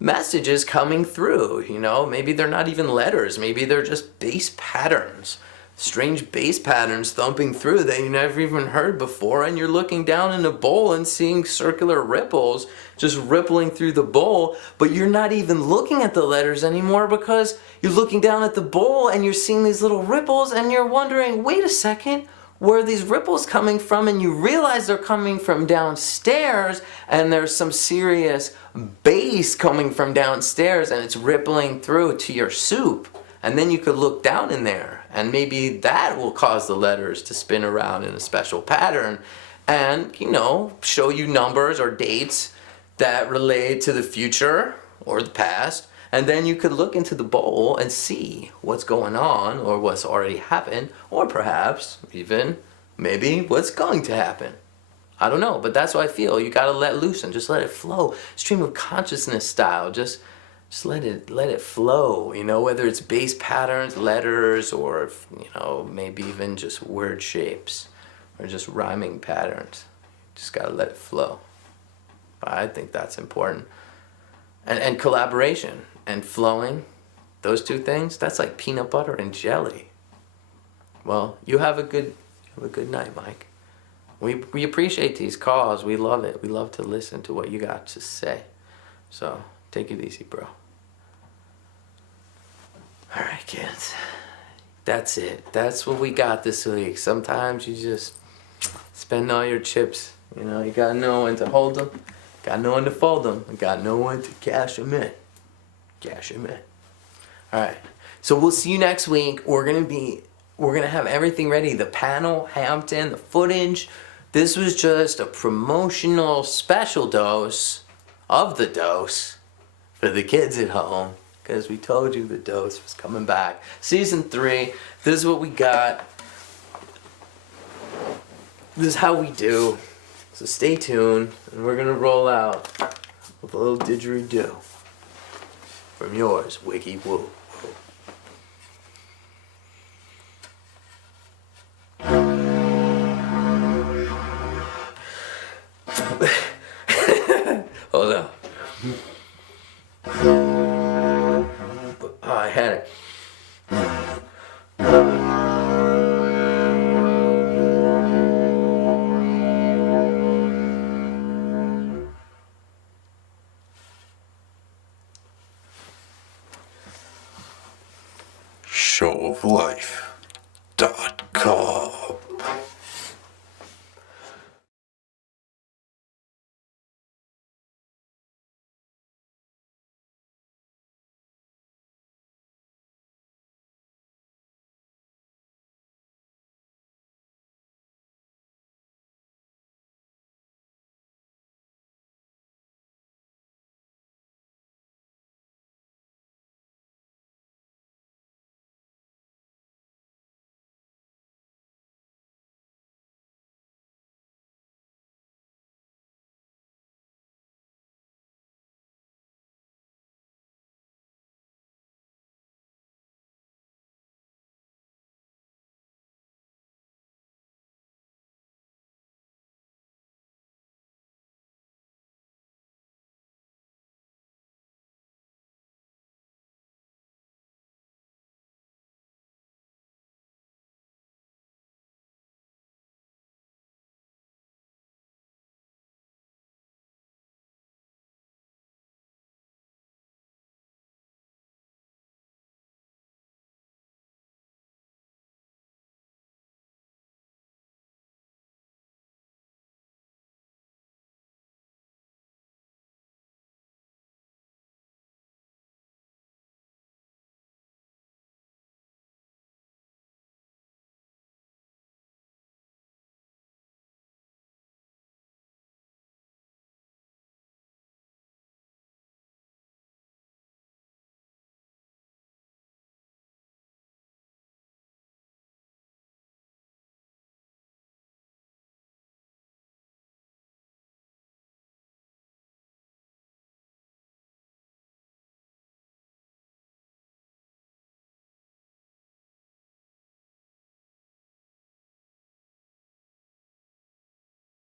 messages coming through, you know. Maybe they're not even letters, maybe they're just bass patterns, strange bass patterns thumping through that you never even heard before, and you're looking down in a bowl and seeing circular ripples just rippling through the bowl, but you're not even looking at the letters anymore because you're looking down at the bowl and you're seeing these little ripples and you're wondering, wait a second, where are these ripples coming from? And you realize they're coming from downstairs and there's some serious bass coming from downstairs and it's rippling through to your soup. And then you could look down in there and maybe that will cause the letters to spin around in a special pattern and, you know, show you numbers or dates that relate to the future or the past. And then you could look into the bowl and see what's going on or what's already happened or perhaps even maybe what's going to happen. I don't know, but that's what I feel. You gotta let loose and just let it flow. Stream of consciousness style. Just let it flow, you know, whether it's bass patterns, letters, or, you know, maybe even just word shapes or just rhyming patterns. Just gotta let it flow. I think that's important. And collaboration and flowing, those two things, that's like peanut butter and jelly. Well, you have a good night, Mike. We appreciate these calls. We love it. We love to listen to what you got to say. So take it easy, bro. All right, kids. That's it. That's what we got this week. Sometimes you just spend all your chips. You know, you gotta know when to hold them, gotta know when to fold them, and gotta know when to cash them in. Cash them in. All right. So we'll see you next week. We're gonna have everything ready. The panel, Hampton, the footage. This was just a promotional special dose of the dose for the kids at home. Because we told you the dose was coming back. Season 3, this is what we got. This is how we do. So stay tuned, and we're gonna roll out with a little didgeridoo from yours, Wiki Woo. Hold on. Oh, I had it. Showoflife.com